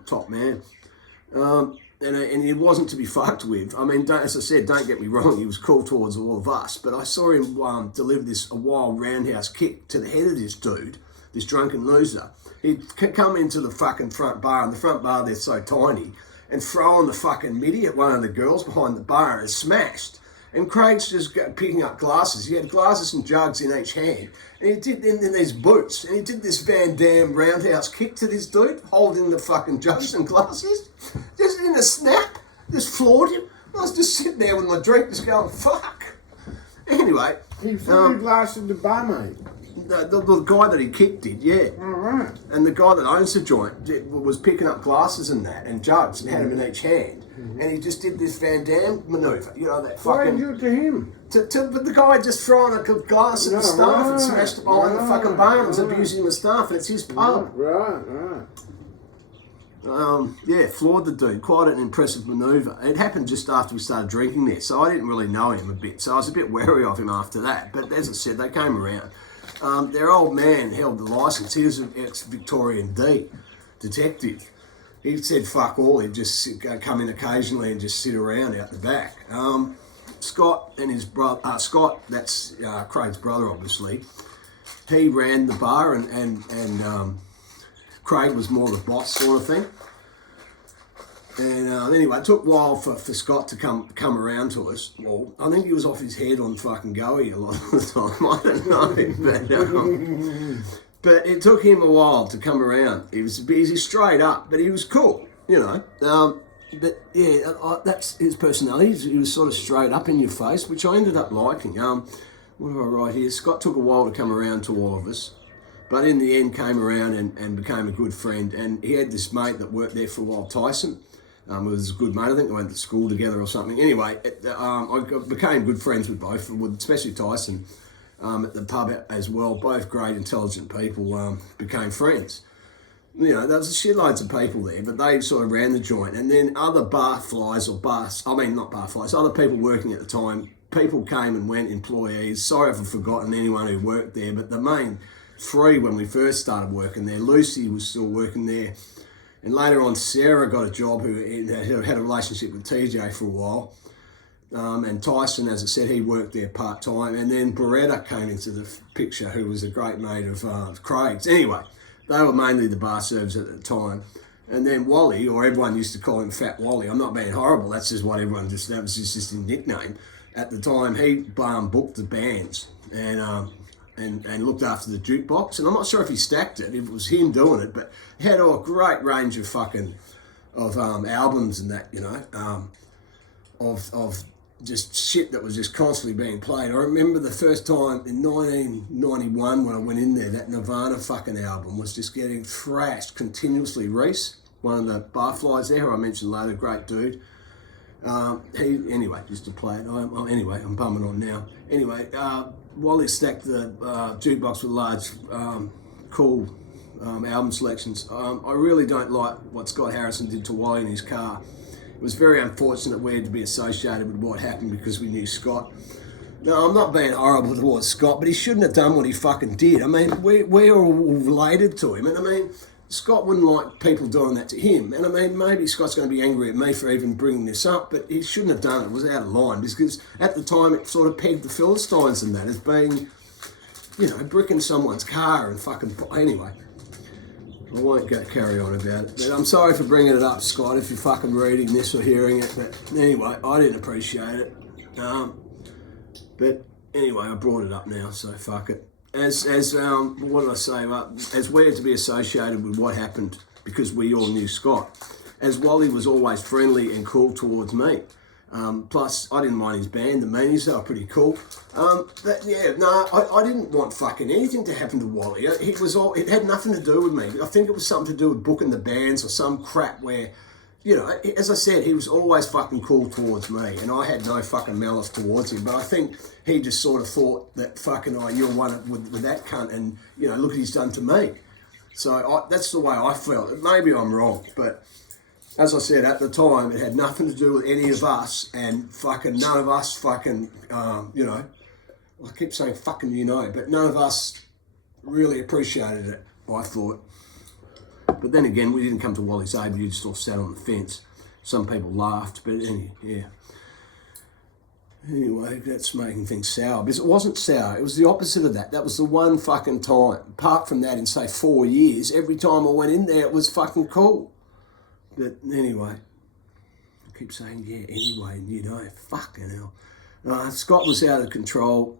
top man. And he wasn't to be fucked with. I mean, as I said, don't get me wrong, he was cool towards all of us, but I saw him deliver a wild roundhouse kick to the head of this dude, this drunken loser. He'd come into the fucking front bar, and the front bar, they're so tiny, and throw on the fucking midi at one of the girls behind the bar, and smashed. And Craig's just picking up glasses. He had glasses and jugs in each hand, and he did in these boots, and he did this Van Damme roundhouse kick to this dude, holding the fucking jugs and glasses, just in a snap, just floored him. I was just sitting there with my drink, just going, fuck. Anyway. He threw your glass in the bar, mate. The guy that he kicked did, yeah. All right. And the guy that owns the joint was picking up glasses and that, and jugs, and had them in each hand. And he just did this Van Damme manoeuvre, you know, that fucking... Why did you do it to him? But the guy just throwing a glass at the staff and smashed it behind the fucking bar and was abusing the staff, and it's his pub. Right. Yeah, floored the dude. Quite an impressive manoeuvre. It happened just after we started drinking there, so I didn't really know him a bit, so I was a bit wary of him after that. But as I said, they came around. Their old man held the licence. He was an ex-Victorian detective. He said fuck all, he'd just come in occasionally and just sit around out the back. Scott and his brother, Scott, that's Craig's brother obviously, he ran the bar, and Craig was more the boss sort of thing. And anyway, it took a while for Scott to come around to us. Well, I think he was off his head on fucking Goey a lot of the time. I don't know, but it took him a while to come around. He was busy straight up, but he was cool, you know. But yeah, that's his personality. He was sort of straight up in your face, which I ended up liking. What do I write here? Scott took a while to come around to all of us, but in the end came around and became a good friend. And he had this mate that worked there for a while, Tyson. Was a good mate. I think they went to school together or something. Anyway, I became good friends with both, especially Tyson, at the pub as well. Both great, intelligent people became friends. You know, there was shitloads of people there, but they sort of ran the joint. And then other other people working at the time, people came and went, employees. Sorry if I've forgotten anyone who worked there, but the main three when we first started working there, Lucy was still working there. And later on, Sarah got a job who had a relationship with TJ for a while. And Tyson, as I said, he worked there part-time. And then Beretta came into the picture, who was a great mate of Craig's. Anyway, they were mainly the bar servers at the time. And then Wally, or everyone used to call him Fat Wally. I'm not being horrible. That's just what that was just his nickname. At the time, he booked the bands and looked after the jukebox, and I'm not sure if he stacked it, if it was him doing it, but he had a great range of albums and that, you know, of just shit that was just constantly being played. I remember the first time in 1991 when I went in there, that Nirvana fucking album was just getting thrashed continuously, Reese. one of the barflies there, who I mentioned later, great dude. Anyway, just to play it. I'm bumming on now. Anyway, Wally stacked the jukebox with large, cool album selections. I really don't like what Scott Harrison did to Wally in his car. It was very unfortunate we had to be associated with what happened because we knew Scott. No, I'm not being horrible towards Scott, but he shouldn't have done what he fucking did. I mean, we're all related to him, and I mean, Scott wouldn't like people doing that to him. And I mean, maybe Scott's going to be angry at me for even bringing this up, but he shouldn't have done it. It was out of line because at the time it sort of pegged the Philistines and that as being, bricking someone's car and fucking... Anyway, I won't carry on about it. But I'm sorry for bringing it up, Scott, if you're fucking reading this or hearing it. But anyway, I didn't appreciate it. But anyway, I brought it up now, so fuck it. As what did I say? As we're to be associated with what happened because we all knew Scott. As Wally was always friendly and cool towards me. Plus, I didn't mind his band, the Meanies, they were pretty cool. I didn't want fucking anything to happen to Wally. It had nothing to do with me. I think it was something to do with booking the bands or some crap where, as I said, he was always fucking cool towards me, and I had no fucking malice towards him. But I think he just sort of thought that fucking, you're one with that cunt, and look what he's done to me. So that's the way I felt. Maybe I'm wrong, but as I said at the time, it had nothing to do with any of us, and fucking none of us fucking, I keep saying fucking, but none of us really appreciated it, I thought. But then again, we didn't come to Wally's aid, we just all sat on the fence. Some people laughed, but Anyway, that's making things sour. Because it wasn't sour, it was the opposite of that. That was the one fucking time. Apart from that, in say 4 years, every time I went in there, it was fucking cool. But anyway, I keep saying, anyway, fucking hell. Scott was out of control.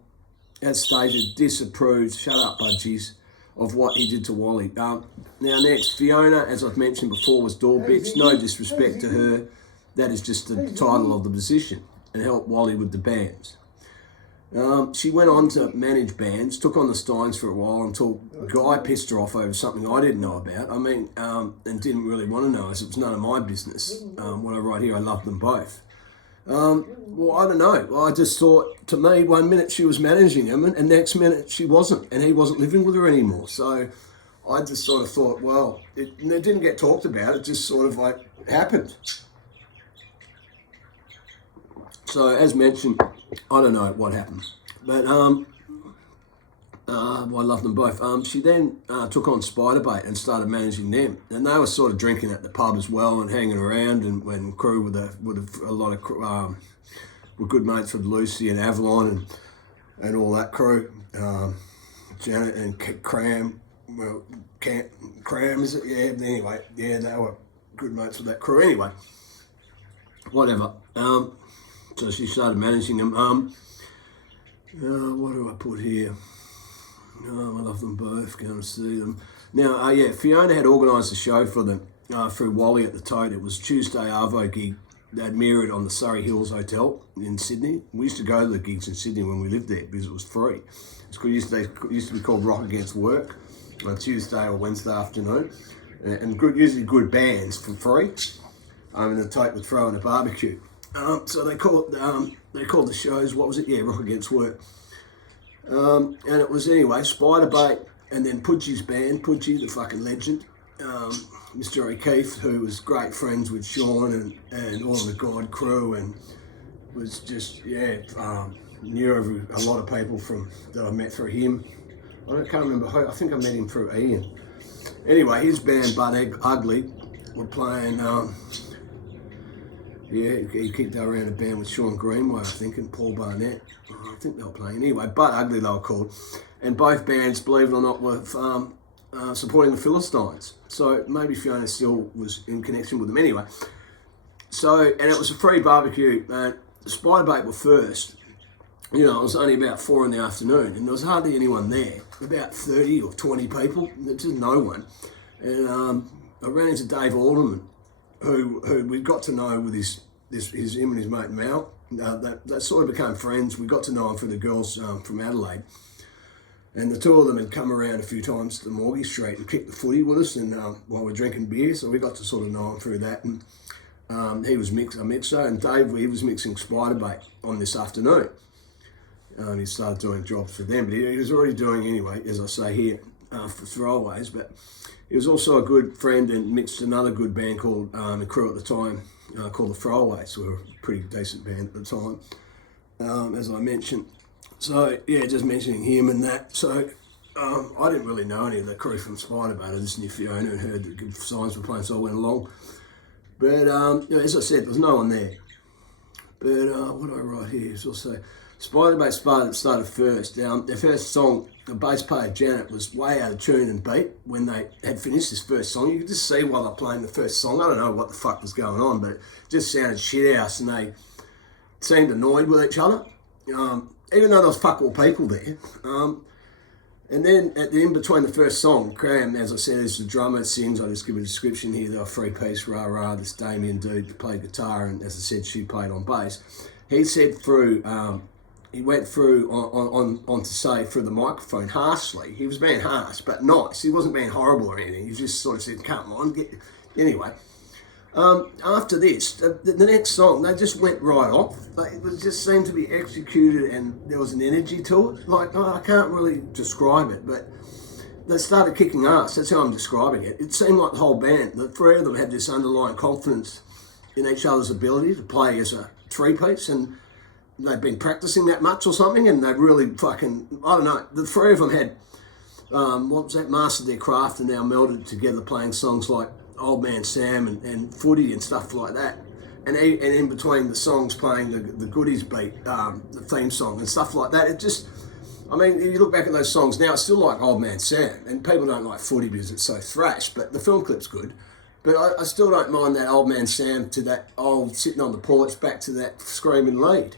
As stated, disapproved, shut up, budgies, of what he did to Wally. Now next, Fiona, as I've mentioned before, was door bitch. No disrespect to her. That is just the title of the position, and helped Wally with the bands. She went on to manage bands, took on the Steins for a while until Guy pissed her off over something I didn't know about. I mean, and didn't really want to know, as it was none of my business. What I write here, I love them both. Well, I don't know. I just thought, to me, 1 minute she was managing him, and next minute she wasn't, and he wasn't living with her anymore. So I just sort of thought, well, it didn't get talked about. It just sort of like happened. So as mentioned, I don't know what happened, but I love them both. She then took on Spiderbait and started managing them, and they were sort of drinking at the pub as well and hanging around, and when crew with a lot of were good mates with Lucy and Avalon and all that crew. Janet and Cram, Cram is it? Yeah. Anyway, they were good mates with that crew. Anyway, whatever. So she started managing them. What do I put here? I love them both, going to see them. Now, Fiona had organised a show for them through Wally at the Tote. It was Tuesday Arvo gig. They'd mirrored on the Surrey Hills Hotel in Sydney. We used to go to the gigs in Sydney when we lived there because it was free. They used to be called Rock Against Work on Tuesday or Wednesday afternoon. And usually good bands for free. And the Tote would throw in a barbecue. So they called the shows, what was it? Yeah, Rock Against Work. And it was anyway, Spiderbait and then Pudgy's band, Pudgy, the fucking legend, Mr. O'Keefe, who was great friends with Sean and all of the God crew, and was just, knew a lot of people that I met through him. I can't remember who, I think I met him through Ian. Anyway, his band, Butt Ugly, were playing, he kicked around a band with Sean Greenway, I think, and Paul Barnett. I think they were playing. Anyway, Butt Ugly they were called. And both bands, believe it or not, were supporting the Philistines. So maybe Fiona still was in connection with them. Anyway, and it was a free barbecue. Spiderbait were first. It was only about 4 in the afternoon, and there was hardly anyone there. About 30 or 20 people. Just no one. And I ran into Dave Alderman, who we got to know with him and his mate Mal. That sort of became friends. We got to know him through the girls from Adelaide. And the two of them had come around a few times to Morgie Street and kicked the footy with us, and while we're drinking beer, so we got to sort of know him through that. And he was a mixer, and Dave, he was mixing Spiderbait on this afternoon. He started doing jobs for them, but he was already doing anyway, as I say here, for Throwaways. But he was also a good friend and mixed another good band called a crew at the time called the Throwaways, who were a pretty decent band at the time, as I mentioned. So yeah, just mentioning him and that. So I didn't really know any of the crew from Spiderbait. I just knew Fiona and heard that good signs were playing, so I went along. But as I said, there was no one there. But what do I write here? It's also Spiderbait started first. Their first song, the bass player Janet was way out of tune and beat when they had finished this first song. You could just see while they're playing the first song. I don't know what the fuck was going on, but it just sounded shit house, and they seemed annoyed with each other. Even though there was fuck all people there. And then at the in between the first song, Graham, as I said, is the drummer, sings. I'll just give a description here. They were three-piece, rah-rah, this Damien dude played guitar, and as I said, she played on bass. He said through, he went through on to say through the microphone harshly. He was being harsh, but nice. He wasn't being horrible or anything. He just sort of said, come on, anyway. After this, the next song, they just went right off. It just seemed to be executed, and there was an energy to it. I can't really describe it, but they started kicking ass. That's how I'm describing it. It seemed like the whole band, the three of them had this underlying confidence in each other's ability to play as a three-piece, and they'd been practicing that much or something, and they'd really fucking, I don't know, the three of them had, mastered their craft and now melded together playing songs like Old Man Sam and Footy and stuff like that, and in between the songs playing the Goodies beat, the theme song and stuff like that. It just, I mean, you look back at those songs now, it's still like Old Man Sam, and people don't like Footy because it's so thrash, but the film clip's good. But I still don't mind that Old Man Sam to that old sitting on the porch back to that screaming lead.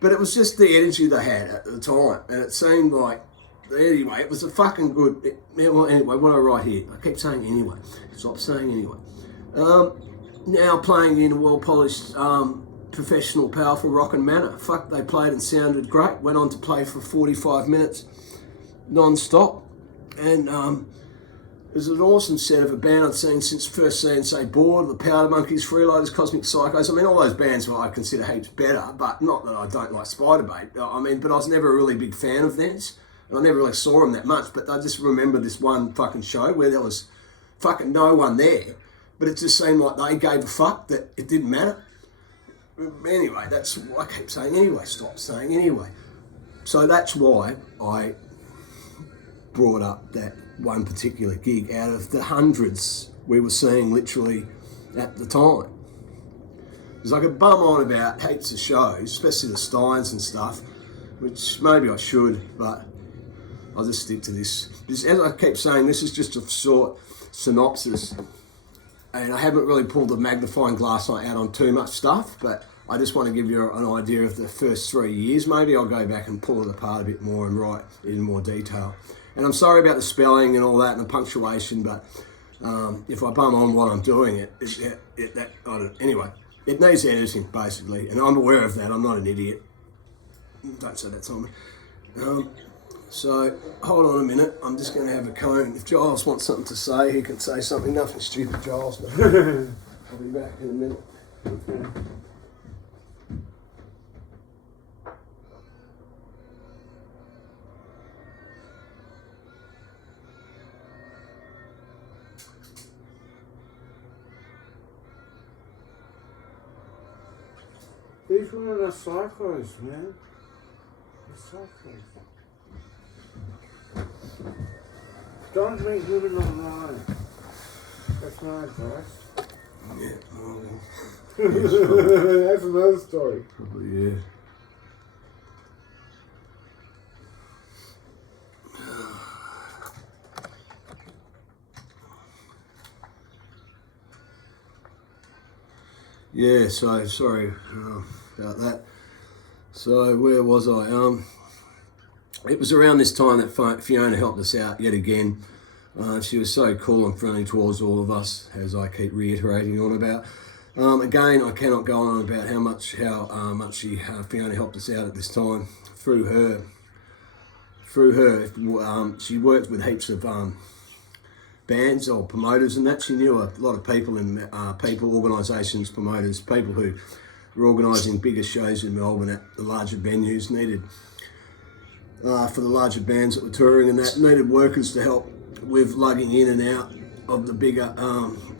But it was just the energy they had at the time, and it seemed like, anyway, it was a fucking good, anyway, what do I write here? I keep saying anyway. Stop saying anyway. Now playing in a well-polished, professional, powerful rockin' manner. Fuck, they played and sounded great. Went on to play for 45 minutes non-stop. And it was an awesome set of a band I'd seen since first seeing, say, Bored, the Powder Monkeys, Freeloaders, Cosmic Psychos. I mean, all those bands I consider heaps better, but not that I don't like Spiderbait. I mean, but I was never a really big fan of theirs. I never really saw them that much, but I just remember this one fucking show where there was fucking no one there, but it just seemed like they gave a fuck that it didn't matter. Anyway, that's why I keep saying anyway, stop saying anyway. So that's why I brought up that one particular gig out of the hundreds we were seeing literally at the time. Because I could bum on about heaps of shows, especially the Steins and stuff, which maybe I should, but I'll just stick to this. As I keep saying, this is just a short synopsis, and I haven't really pulled the magnifying glass out on too much stuff, but I just want to give you an idea of the first 3 years. Maybe I'll go back and pull it apart a bit more and write in more detail. And I'm sorry about the spelling and all that and the punctuation, but if I bum on what I'm doing, anyway, it needs editing, basically, and I'm aware of that. I'm not an idiot. Don't say that to me. So, hold on a minute, I'm just going to have a cone. If Giles wants something to say, he can say something. Nothing stupid, Giles. But I'll be back in a minute. Okay. These were the psychos, man. The psychos. Don't meet women online. That's my advice. Yeah, well, That's another story. probably, yeah. Yeah, so sorry about that. So where was I? It was around this time that Fiona helped us out yet again. She was so cool and friendly towards all of us, as I keep reiterating on about. Again, I cannot go on about how much Fiona helped us out at this time. Through her, through her, she worked with heaps of bands or promoters and that. She knew a lot of people in organisations, promoters, people who were organising bigger shows in Melbourne at the larger venues, needed for the larger bands that were touring and that, needed workers to help with lugging in and out of the bigger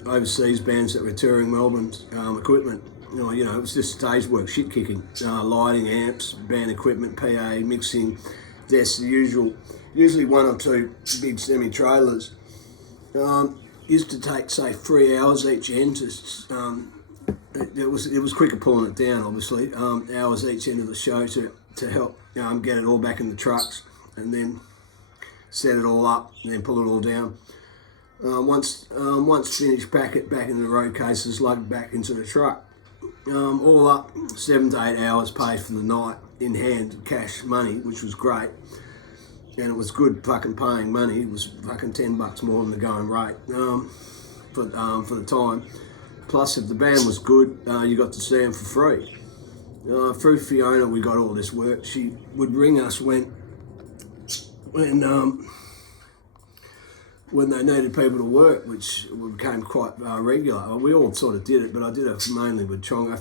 overseas bands that were touring Melbourne's equipment. You know, it was just stage work, shit kicking, lighting, amps, band equipment, PA, mixing, desks, the usual. Usually 1 or 2 big semi-trailers. Used to take, say, 3 hours each end to, it was quicker pulling it down, obviously, hours each end of the show to help get it all back in the trucks and then set it all up and then pull it all down. Once finished, pack it back into the road cases, lug it back into the truck. All up, 7 to 8 hours paid for the night in hand, cash money, which was great. And it was good fucking paying money. It was fucking $10 more than the going rate for the time. Plus, if the band was good, you got to see them for free. Through Fiona, we got all this work. She would ring us when they needed people to work, which became quite regular. We all sort of did it, but I did it mainly with Chonga.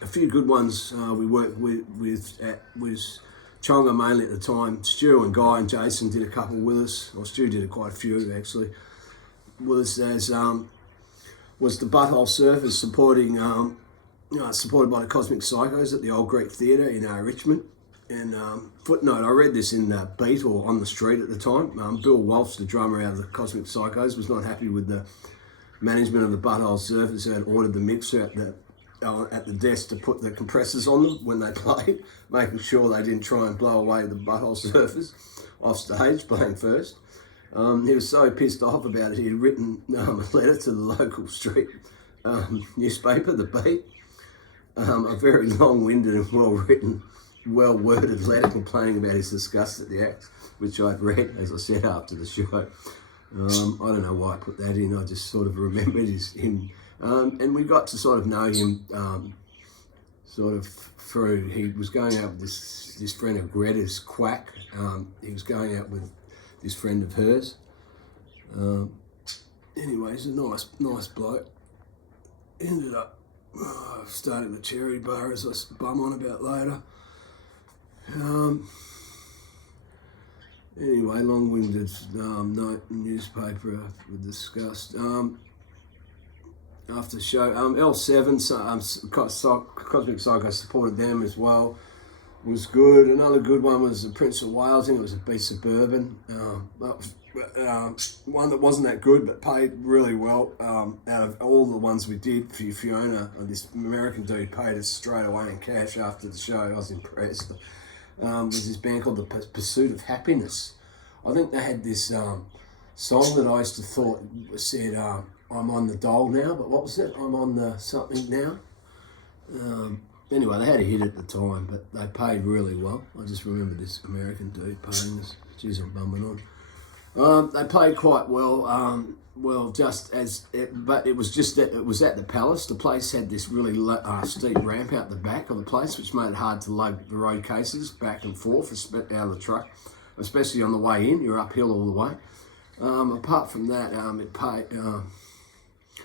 A few good ones we worked with was Chonga mainly at the time. Stu and Guy and Jason did a couple with us. Or Stu did quite a few actually. Was the Butthole Surfers supported by the Cosmic Psychos at the Old Greek Theatre in Richmond. And footnote, I read this in Beat or On the Street at the time. Bill Walsh, the drummer out of the Cosmic Psychos, was not happy with the management of the Butthole Surfers, who had ordered the mixer at the desk to put the compressors on them when they played, making sure they didn't try and blow away the Butthole Surfers off stage, playing first. He was so pissed off about it, he had written a letter to the local street newspaper, The Beat, a very long-winded and well-written, well-worded letter complaining about his disgust at the acts, which I'd read, as I said, after the show. I don't know why I put that in, I just sort of remembered him. And we got to sort of know him sort of through, he was going out with this friend of Greta's, Quack. He was going out with this friend of hers. Anyway, he's a nice bloke. Ended up starting the Cherry Bar, as I bum on about later. Anyway, long-winded note in newspaper we discussed. After the show, L7, Cosmic Psycho supported them as well. It was good. Another good one was the Prince of Wales. I think it was a B Suburban. That was one that wasn't that good, but paid really well. Out of all the ones we did for Fiona, this American dude paid us straight away in cash after the show. I was impressed. Was this band called The Pursuit of Happiness. I think they had this song that I used to thought said, I'm on the dole now, but what was it? I'm on the something now. Anyway, they had a hit at the time, but they paid really well. I just remember this American dude paying us. Jeez, I'm bumming on. They played quite well. But it was just that it was at the Palace. The place had this really steep ramp out the back of the place, which made it hard to lug the road cases back and forth out of the truck, especially on the way in. You're uphill all the way. Apart from that, it paid.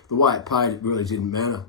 The way it paid, it really didn't matter.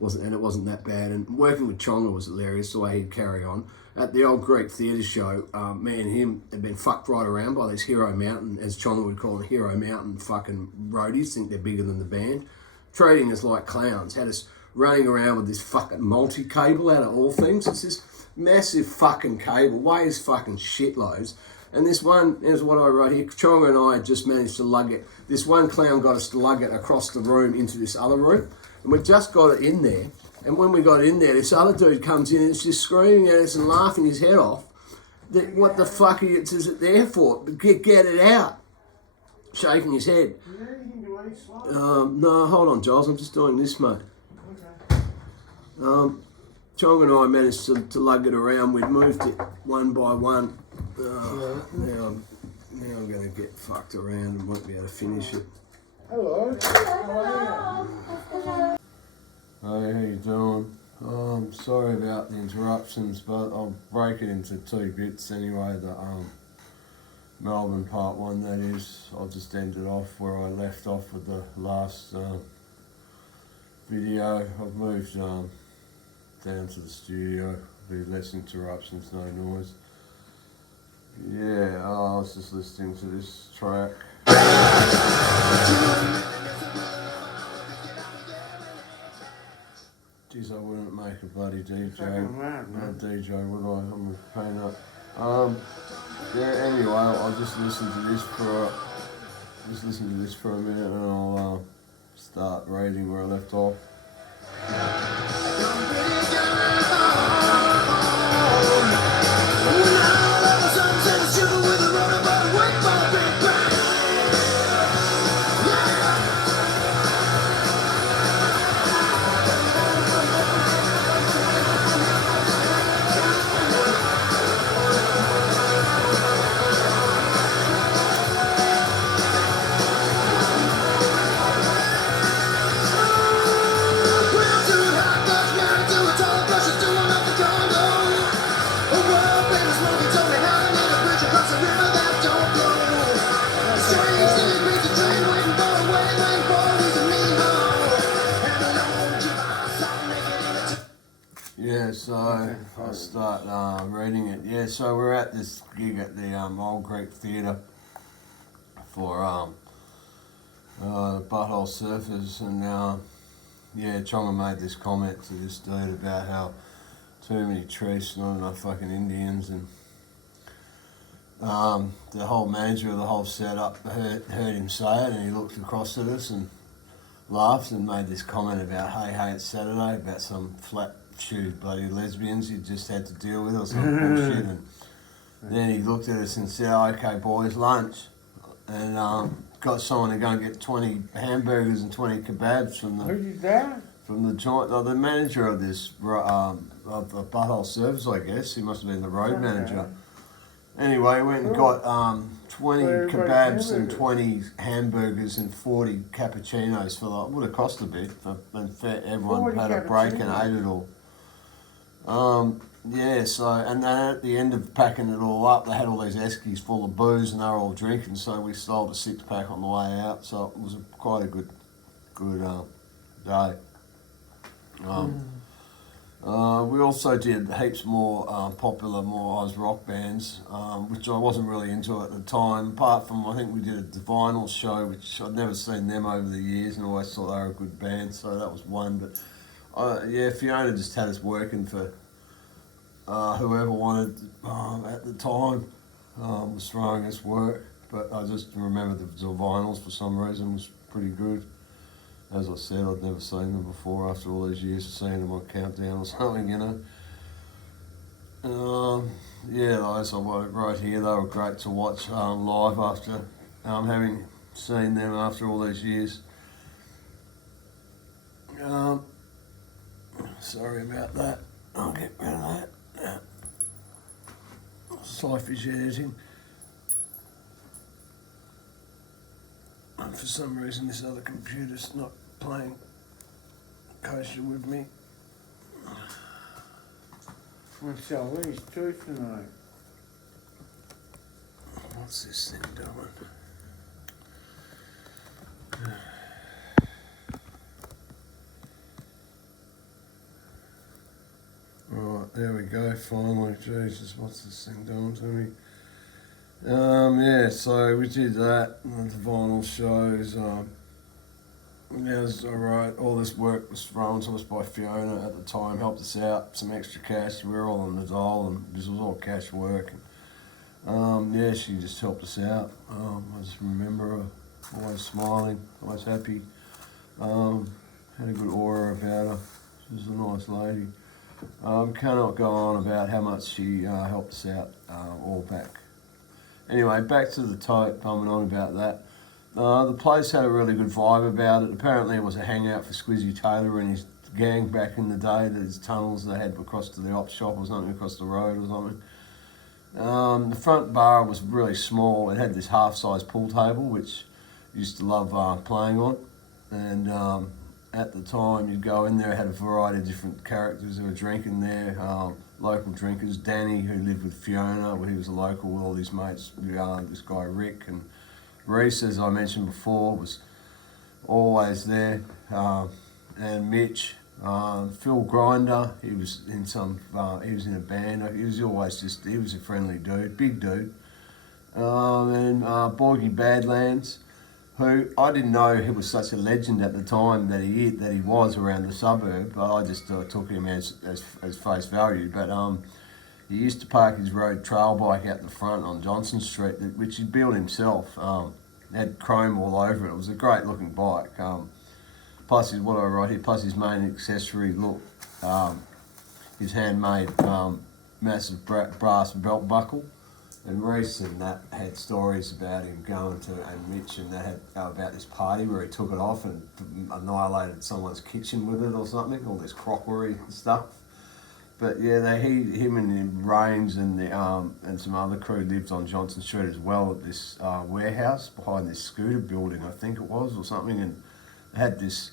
It wasn't that bad. And working with Chonga was hilarious, the way he'd carry on. At the Old Greek Theatre show, me and him had been fucked right around by these Hero Mountain, as Chonga would call them, Hero Mountain fucking roadies, think they're bigger than the band. Treating us like clowns. Had us running around with this fucking multi-cable out of all things. It's this massive fucking cable, weighs fucking shitloads. And this one, here's what I wrote here, Chonga and I had just managed to lug it. This one clown got us to lug it across the room into this other room. And we just got it in there. And when we got in there, this other dude comes in and is just screaming at us and laughing his head off. What the fuck is it there for? Get it out. Shaking his head. No, hold on, Giles. I'm just doing this, mate. Okay. Chong and I managed to lug it around. We'd moved it one by one. Now I'm going to get fucked around and won't be able to finish it. Hello. Hey, how you doing? Sorry about the interruptions, but I'll break it into 2 bits anyway. Melbourne part 1, that is. I'll just end it off where I left off with the last video. I've moved down to the studio. There'll be less interruptions, no noise. Yeah, I was just listening to this track. Geez, I wouldn't make a bloody DJ. Man. DJ, would I? I'm a painter. Yeah. Anyway, I'll just listen to this for a minute, and I'll start rating where I left off. Yeah, so I'll start reading it. Yeah, so we're at this gig at the Old Greek Theatre for Butthole Surfers, and yeah, Chonga made this comment to this dude about how too many chiefs, not enough fucking Indians, and the whole manager of the whole setup heard him say it, and he looked across at us and laughed and made this comment about, hey, it's Saturday, about some flat-shoed bloody lesbians he just had to deal with or some bullshit, and then he looked at us and said, okay boys, lunch, and got someone to go and get 20 hamburgers and 20 kebabs from the... Who did that? From the joint, the manager of this, of the Butthole Service, I guess. He must have been the road manager. Anyway, went and got 20 kebabs and 20 hamburgers and 40 cappuccinos for like, would have cost a bit, and everyone had a break and ate it all. Yeah, so, and then at the end of packing it all up, they had all these eskies full of booze and they were all drinking, so we sold a 6-pack on the way out, so it was quite a good day. We also did heaps more popular, more Oz rock bands, which I wasn't really into at the time, apart from I think we did a Vinyl show, which I'd never seen them over the years and always thought they were a good band, so that was one. But yeah, Fiona just had us working for whoever wanted at the time, was throwing us work, but I just remember the Vinyls for some reason was pretty good. As I said, I'd never seen them before after all these years of seeing them on Countdown or something, you know. Yeah, those I wrote here, they were great to watch live after having seen them after all these years. Sorry about that. I'll get rid of that. Sci-fish editing. And for some reason this other computer's not playing kosher with me. So what is two tonight? What's this thing doing? Right, there we go, finally. Jesus, what's this thing doing to me? Yeah, so we did that, the Vinyl shows. Yeah, it was alright. All this work was thrown to us by Fiona at the time, helped us out, some extra cash. We were all on the dole, and this was all cash work. Yeah, she just helped us out. I just remember her always smiling, always happy. Had a good aura about her. She was a nice lady. Cannot go on about how much she helped us out all back. Anyway, back to the tote, bumming on about that. The place had a really good vibe about it. Apparently it was a hangout for Squizzy Taylor and his gang back in the day. There's tunnels they had across to the op shop or something, across the road or something. The front bar was really small. It had this half-size pool table, which I used to love playing on. And at the time, you'd go in there, it had a variety of different characters who were drinking there, local drinkers. Danny, who lived with Fiona, he was a local with all his mates, this guy Rick, and Reese, as I mentioned before, was always there, and Mitch, Phil Grinder, he was in a band, he was a friendly dude, big dude, and Borgie Badlands, who I didn't know he was such a legend at the time that he was around the suburb, but I just took him as face value. But he used to park his road trail bike out the front on Johnson Street, which he built himself. Had chrome all over it. It was a great looking bike. Plus his, what I write here, plus his main accessory, look, his handmade massive brass belt buckle. And Reese and that had stories about him going to, and Mitch and that had about this party where he took it off and annihilated someone's kitchen with it or something, all this crockery and stuff. But yeah, him and Rains and some other crew lived on Johnson Street as well at this warehouse behind this scooter building, I think it was, or something, and had this,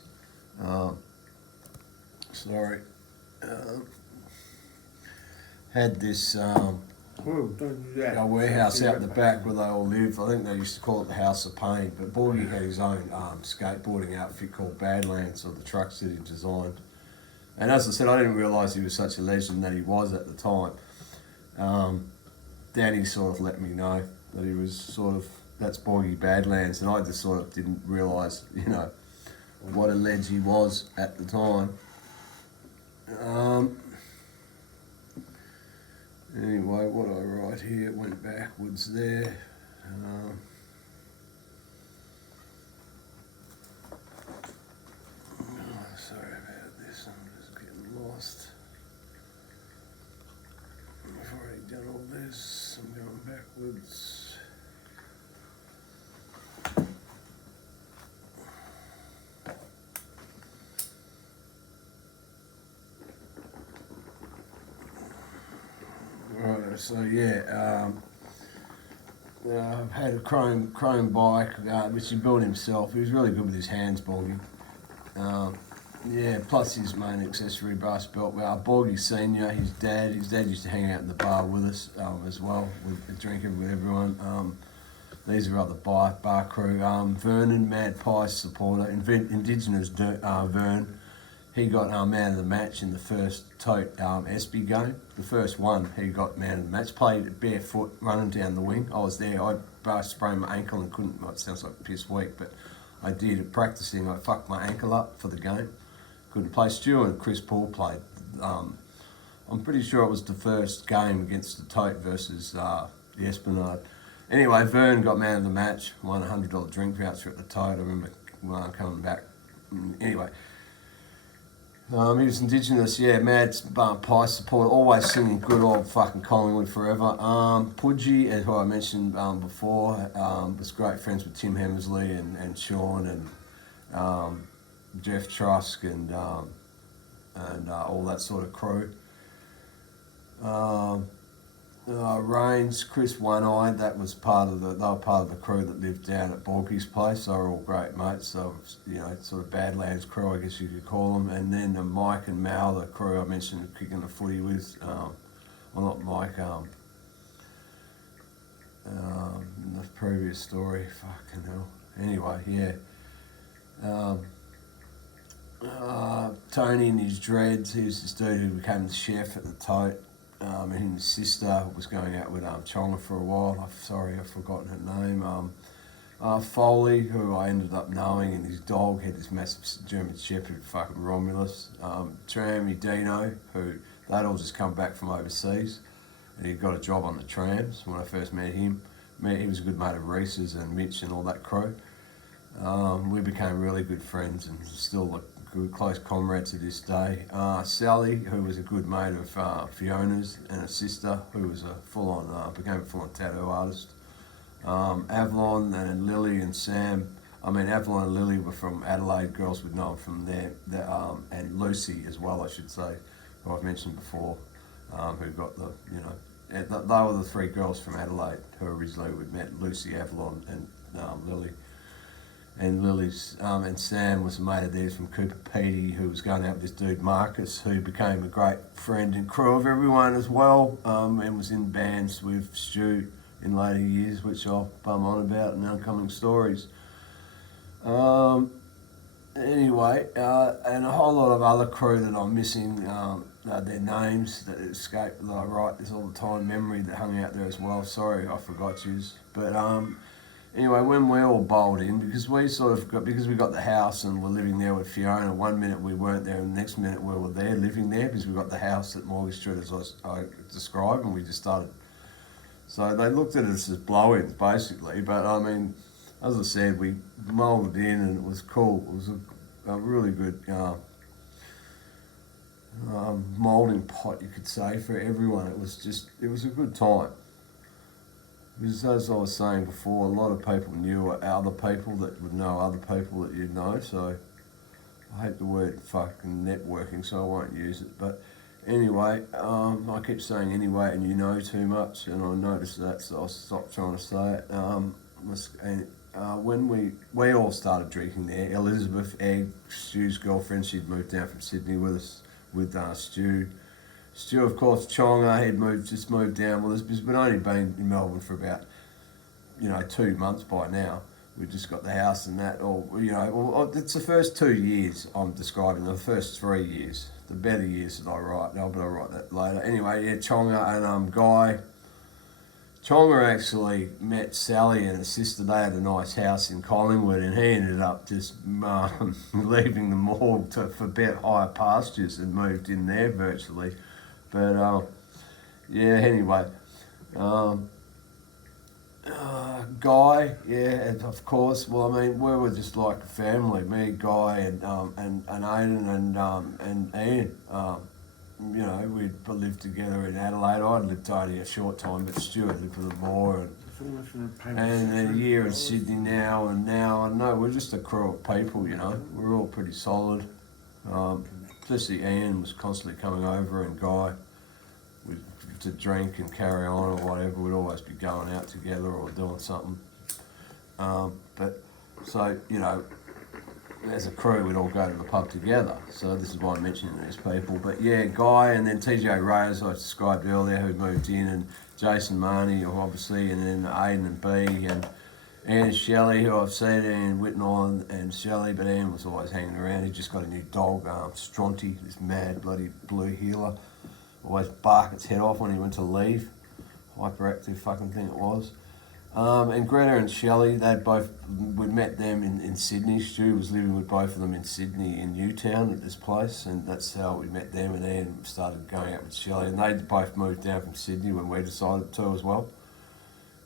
had this. Oh, don't do that. A warehouse out the back where they all live. I think they used to call it the House of Pain. But Borgie had his own skateboarding outfit called Badlands, or the trucks that he designed. And as I said, I didn't realise he was such a legend that he was at the time. Danny sort of let me know that he was that's Borgie Badlands, and I just sort of didn't realise, what a legend he was at the time. Anyway, what I write here went backwards there. Sorry about this, I'm just getting lost. I've already done all this, I'm going backwards. Right, so yeah, had a chrome bike, which he built himself. He was really good with his hands, Borgie. Yeah, plus his main accessory, brass belt. Borgie Senior, his dad used to hang out in the bar with us as well, drinking with everyone. These are other bar crew. Vernon, Mad Pie supporter, Indigenous Vern. He got man of the match in the first Tote SB game. The first one, he got man of the match. Played barefoot, running down the wing. I was there. I sprained my ankle and couldn't. It sounds like piss weak, but I did at practicing. I fucked my ankle up for the game. Couldn't play. Stu and Chris Paul played. I'm pretty sure it was the first game against the Tote versus the Esplanade. Anyway, Vern got man of the match. Won a $100 drink voucher at the Tote. I remember coming back. Anyway. He was Indigenous, yeah, Mad Pie supporter, always singing good old fucking Collingwood forever. Pudgy, who I mentioned before, was great friends with Tim Hemsley and Sean and Jeff Trusk and all that sort of crew. Rains, Chris One-Eyed, they were part of the crew that lived down at Borgie's place. They were all great mates. So, sort of Badlands crew, I guess you could call them. And then Mike and Mal, the crew I mentioned kicking the footy with. Well, not Mike. The previous story. Fucking hell. Anyway, yeah. Tony and his dreads. He was this dude who became the chef at the Tote. And his sister was going out with Chonga for a while. I've forgotten her name. Foley, who I ended up knowing, and his dog had this massive German Shepherd, fucking Romulus. Trammy Dino, who they'd all just come back from overseas, and he got a job on the trams when I first met him. He was a good mate of Reese's and Mitch and all that crew. We became really good friends and still good close comrade to this day. Sally, who was a good mate of Fiona's, and a sister who was became a full-on tattoo artist. Avalon and Lily and Sam. Avalon and Lily were from Adelaide. Girls would know them from there. And Lucy as well, I should say, who I've mentioned before, who got they were the three girls from Adelaide who originally we met, Lucy, Avalon and Lily. And Lily's and Sam was a mate of theirs from Cooper Petey, who was going out with this dude Marcus, who became a great friend and crew of everyone as well, and was in bands with Stu in later years, which I'll bum on about in oncoming stories. Anyway, and a whole lot of other crew that I'm missing, their names that escape, that I write this all the time, memory that hung out there as well. Sorry, I forgot yous. But anyway, when we all bowled in, because we got the house and we're living there with Fiona, one minute we weren't there and the next minute we were there living there because we got the house at Morgan Street as I described, and we just started. So they looked at us as blow-ins basically, but I mean, as I said, we moulded in and it was cool. It was a really good moulding pot, you could say, for everyone. It was a good time. Because as I was saying before, a lot of people knew other people that would know other people that you'd know, so I hate the word fucking networking, so I won't use it. But anyway, I keep saying anyway and you know too much, and I noticed that, so I'll stop trying to say it. When we all started drinking there, Elizabeth, Egg, Stu's girlfriend, she'd moved down from Sydney with us, with Stu. Stu, of course, Chonga, he'd just moved down with us because we'd only been in Melbourne for about, 2 months by now. We'd just got the house and that, it's the first 2 years I'm describing, the first 3 years, the better years that I write, but I'll write that later. Anyway, yeah, Chonga and Guy. Chonga actually met Sally and her sister. They had a nice house in Collingwood, and he ended up just leaving them all for a bit higher pastures and moved in there virtually. But yeah, anyway, Guy, yeah, of course. Well, I mean, we were just like a family. Me, Guy, and Aidan and Ian. We'd lived together in Adelaide. I'd lived only a short time, but Stuart lived with them more. And then a year in Sydney now, and now, I don't know, we're just a crew of people, We're all pretty solid. Especially Ian was constantly coming over, and Guy, to drink and carry on or whatever. We'd always be going out together or doing something. But, so, as a crew, we'd all go to the pub together. So this is why I'm mentioning these people. But yeah, Guy, and then TJ Ray, as I described earlier, who moved in, and Jason Marnie, obviously, and then Aidan and B, and Ian Shelley, who I've seen, Ian Whitnall and Shelley, but Ian was always hanging around. He just got a new dog, Stronty, this mad bloody blue heeler. Always bark its head off when he went to leave. Hyperactive fucking thing it was. And Greta and Shelley, we'd met them in Sydney. Stu was living with both of them in Sydney, in Newtown at this place, and that's how we met them, and Ian started going out with Shelley, and they both moved down from Sydney when we decided to as well.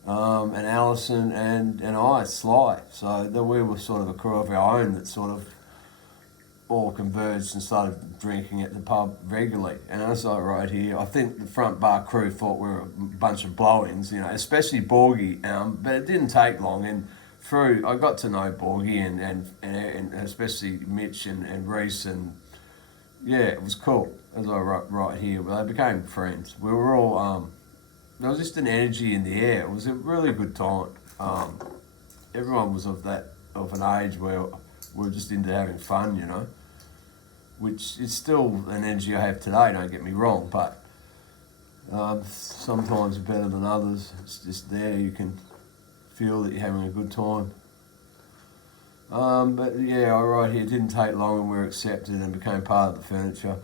And Alison and I, Sly, so we were sort of a crew of our own that sort of all converged and started drinking at the pub regularly. And as I write here, I think the front bar crew thought we were a bunch of blow-ins, especially Borgie, but it didn't take long. And I got to know Borgie and especially Mitch and Reese, and yeah, it was cool, as I write here. But they became friends. We were all, there was just an energy in the air. It was a really good time. Everyone was of an age where we were just into having fun, which is still an energy I have today, don't get me wrong, but sometimes better than others. It's just there, you can feel that you're having a good time. But yeah, I write here, it didn't take long and we were accepted and became part of the furniture.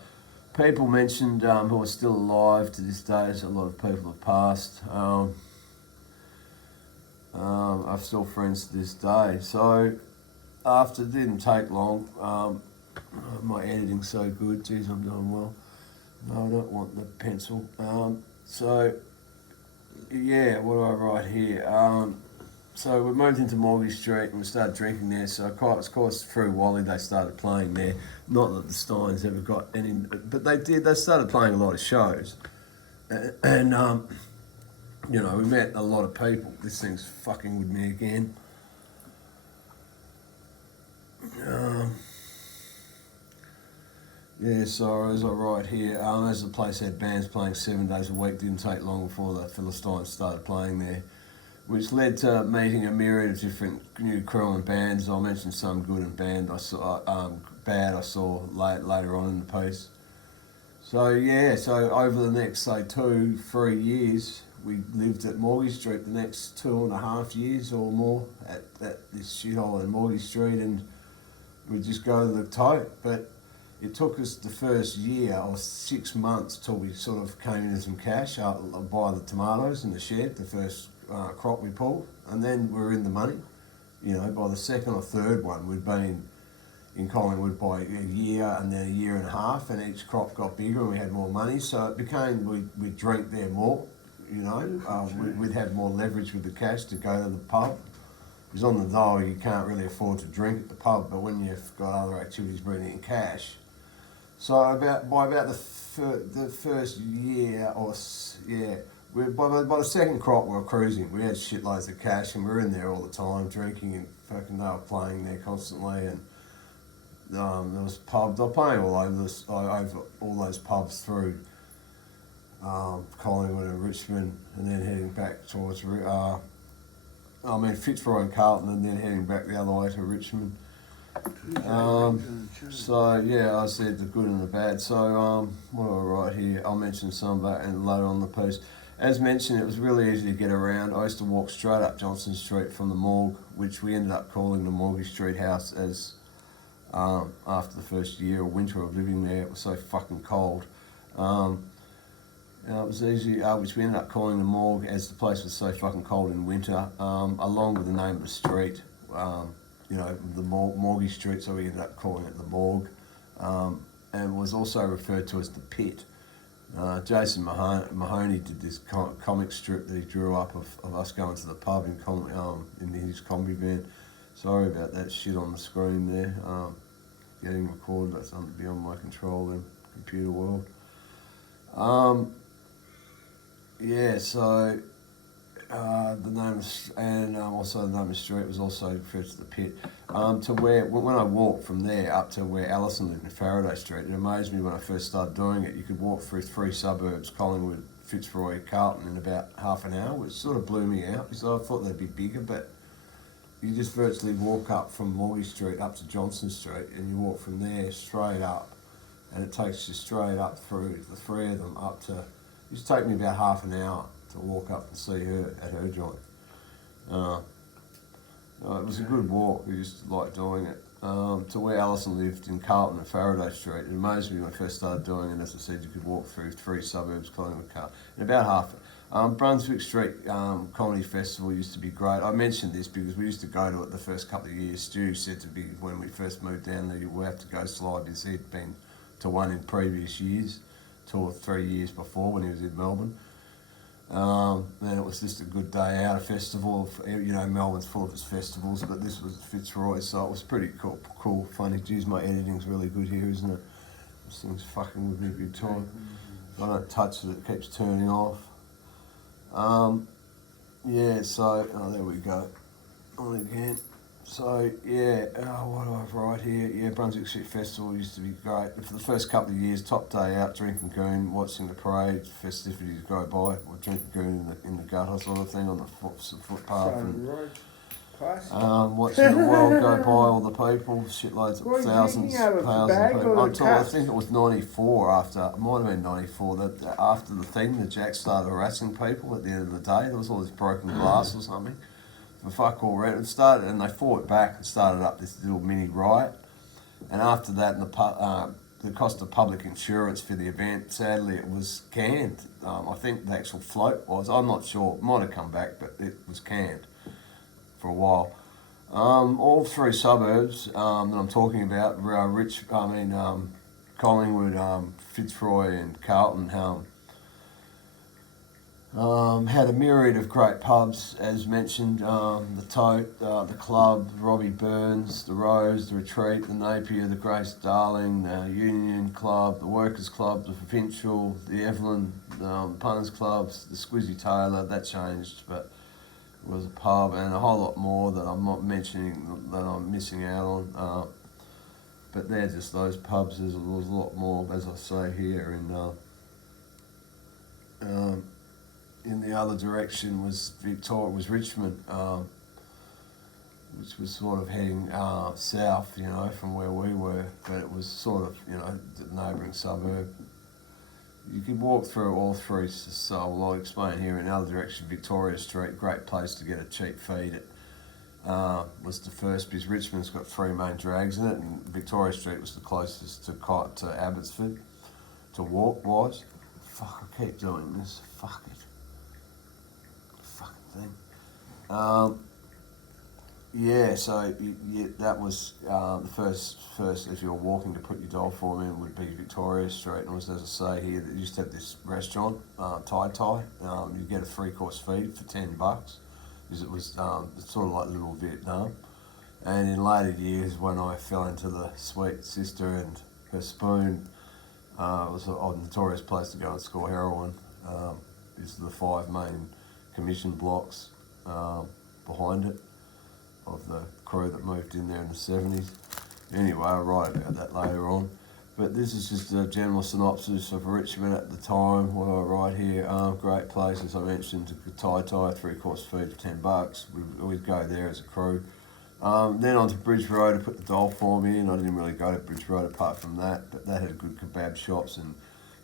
People mentioned who are still alive to this day, so a lot of people have passed. I've still friends to this day. So after, it didn't take long, my editing's so good, geez, I'm doing well. No, I don't want the pencil. So, yeah, what do I write here? So we moved into Morgan Street and we started drinking there. So of course through Wally they started playing there. Not that the Steins ever got any, but they did. They started playing a lot of shows, and we met a lot of people. This thing's fucking with me again. Yeah, so as I write here, as the place had bands playing 7 days a week, didn't take long before the Philistines started playing there. which led to meeting a myriad of different new crew and bands. I'll mention some good and bad I saw later on in the piece. So yeah, so over the next, say, 2-3 years, we lived at Morgie Street the next 2.5 years or more at this shithole in Morgie Street, and we'd just go to the tote. But it took us the first year or 6 months till we sort of came into some cash, buy the tomatoes in the shed, the first crop we pulled, and then we were in the money. You know, by the second or third one, we'd been in Collingwood by a year and then a year and a half, and each crop got bigger and we had more money. So it became, we'd drink there more, you know. We'd have more leverage with the cash to go to the pub. Because on the dole, you can't really afford to drink at the pub, but when you've got other activities bringing in cash. So by about the first year by the second crop we were cruising. We had shitloads of cash and we were in there all the time drinking, and fucking they were playing there constantly, and there was pubs. They were playing all over all those pubs through Collingwood and Richmond, and then heading back towards Fitzroy and Carlton, and then heading back the other way to Richmond. So yeah, I said the good and the bad. So what do I write here? I'll mention some of that and later on the piece. As mentioned, it was really easy to get around. I used to walk straight up Johnson Street from the morgue, which we ended up calling the Morgie Street House, as after the first year or winter of living there, it was so fucking cold. It was easy, which we ended up calling the morgue, as the place was so fucking cold in winter, along with the name of the street. You know, the Morgie Street, so we ended up calling it the morgue, and was also referred to as the pit. Jason Mahoney did this comic strip that he drew up of us going to the pub in his combi van. Sorry about that shit on the screen there. Getting recorded, that's beyond my control in computer world. Yeah, so the name and also the name of the street was also referred to the pit. To where, when I walked from there up to where Alison lived in Faraday Street, it amazed me when I first started doing it. You could walk through 3 suburbs, Collingwood, Fitzroy, Carlton, in about half an hour, which sort of blew me out because I thought they'd be bigger, but you just virtually walk up from Morgie Street up to Johnson Street, and you walk from there straight up, and it takes you straight up through the 3 of them up to, it used to take me about half an hour to walk up and see her at her joint. It was a good walk. We used to like doing it. To where Alison lived in Carlton at Faraday Street, it amazed me when I first started doing it. As I said, you could walk through 3 suburbs, Collingwood, Carlton, in about half. Brunswick Street Comedy Festival used to be great. I mentioned this because we used to go to it the first couple of years. Stu said to me when we first moved down there, we'll have to go slide, because he'd been to one in previous years, 2 or 3 years before when he was in Melbourne. And it was just a good day out, a festival. You know, Melbourne's full of its festivals, but this was Fitzroy, so it was pretty cool, funny. Geez, my editing's really good here, isn't it? This thing's fucking with me big time. If I don't touch it, it keeps turning off. Yeah, so, there we go. On again. So, yeah, what do I write here? Yeah, Brunswick Street Festival used to be great. For the first couple of years, top day out, drinking goon, watching the parade, festivities go by, or drinking goon in the gutter sort of thing on the footpath. And, watching the world go by, all the people, shitloads of thousands of people. I think it was 94 after, it might have been 94, that after the thing, the Jack started harassing people at the end of the day. There was all this broken glass or something. For fuck all red, it started, and they fought back and started up this little mini riot. And after that, the cost of public insurance for the event, sadly, it was canned. I think the actual float was, I'm not sure, it might have come back, but it was canned for a while. All 3 suburbs that I'm talking about, Collingwood, Fitzroy and Carlton, had a myriad of great pubs, as mentioned, the Tote, the Club, Robbie Burns, the Rose, the Retreat, the Napier, the Grace Darling, the Union Club, the Workers Club, the Provincial, the Evelyn, the Punters Clubs, the Squizzy Taylor. That changed, but it was a pub, and a whole lot more that I'm not mentioning, that I'm missing out on. But they're just those pubs. There was a lot more, as I say here, in the other direction was Richmond, which was sort of heading south, you know, from where we were, but it was sort of, you know, the neighbouring suburb. You could walk through all three, so I'll explain here. In the other direction, Victoria Street, great place to get a cheap feed. It was the first, because Richmond's got 3 main drags in it, and Victoria Street was the closest to Abbotsford, to walk-wise. Fuck, I keep doing this. Fuck it. Fucking thing. Yeah, so that was the first. If you were walking to put your dog form in, would be Victoria Street. And it was, as I say here, they used to have this restaurant, Thai. You get a 3-course feed for $10, because it was sort of like Little Vietnam. And in later years, when I fell into the sweet sister and her spoon, it was a notorious place to go and score heroin. These are the 5 main commission blocks behind it, of the crew that moved in there in the 70s. Anyway, I'll write about that later on. But this is just a general synopsis of Richmond at the time, what I write here. Great place, as I mentioned, Thai, 3-course feed for $10. We'd go there as a crew. Then on to Bridge Road to put the dole form in. I didn't really go to Bridge Road apart from that, but that had good kebab shops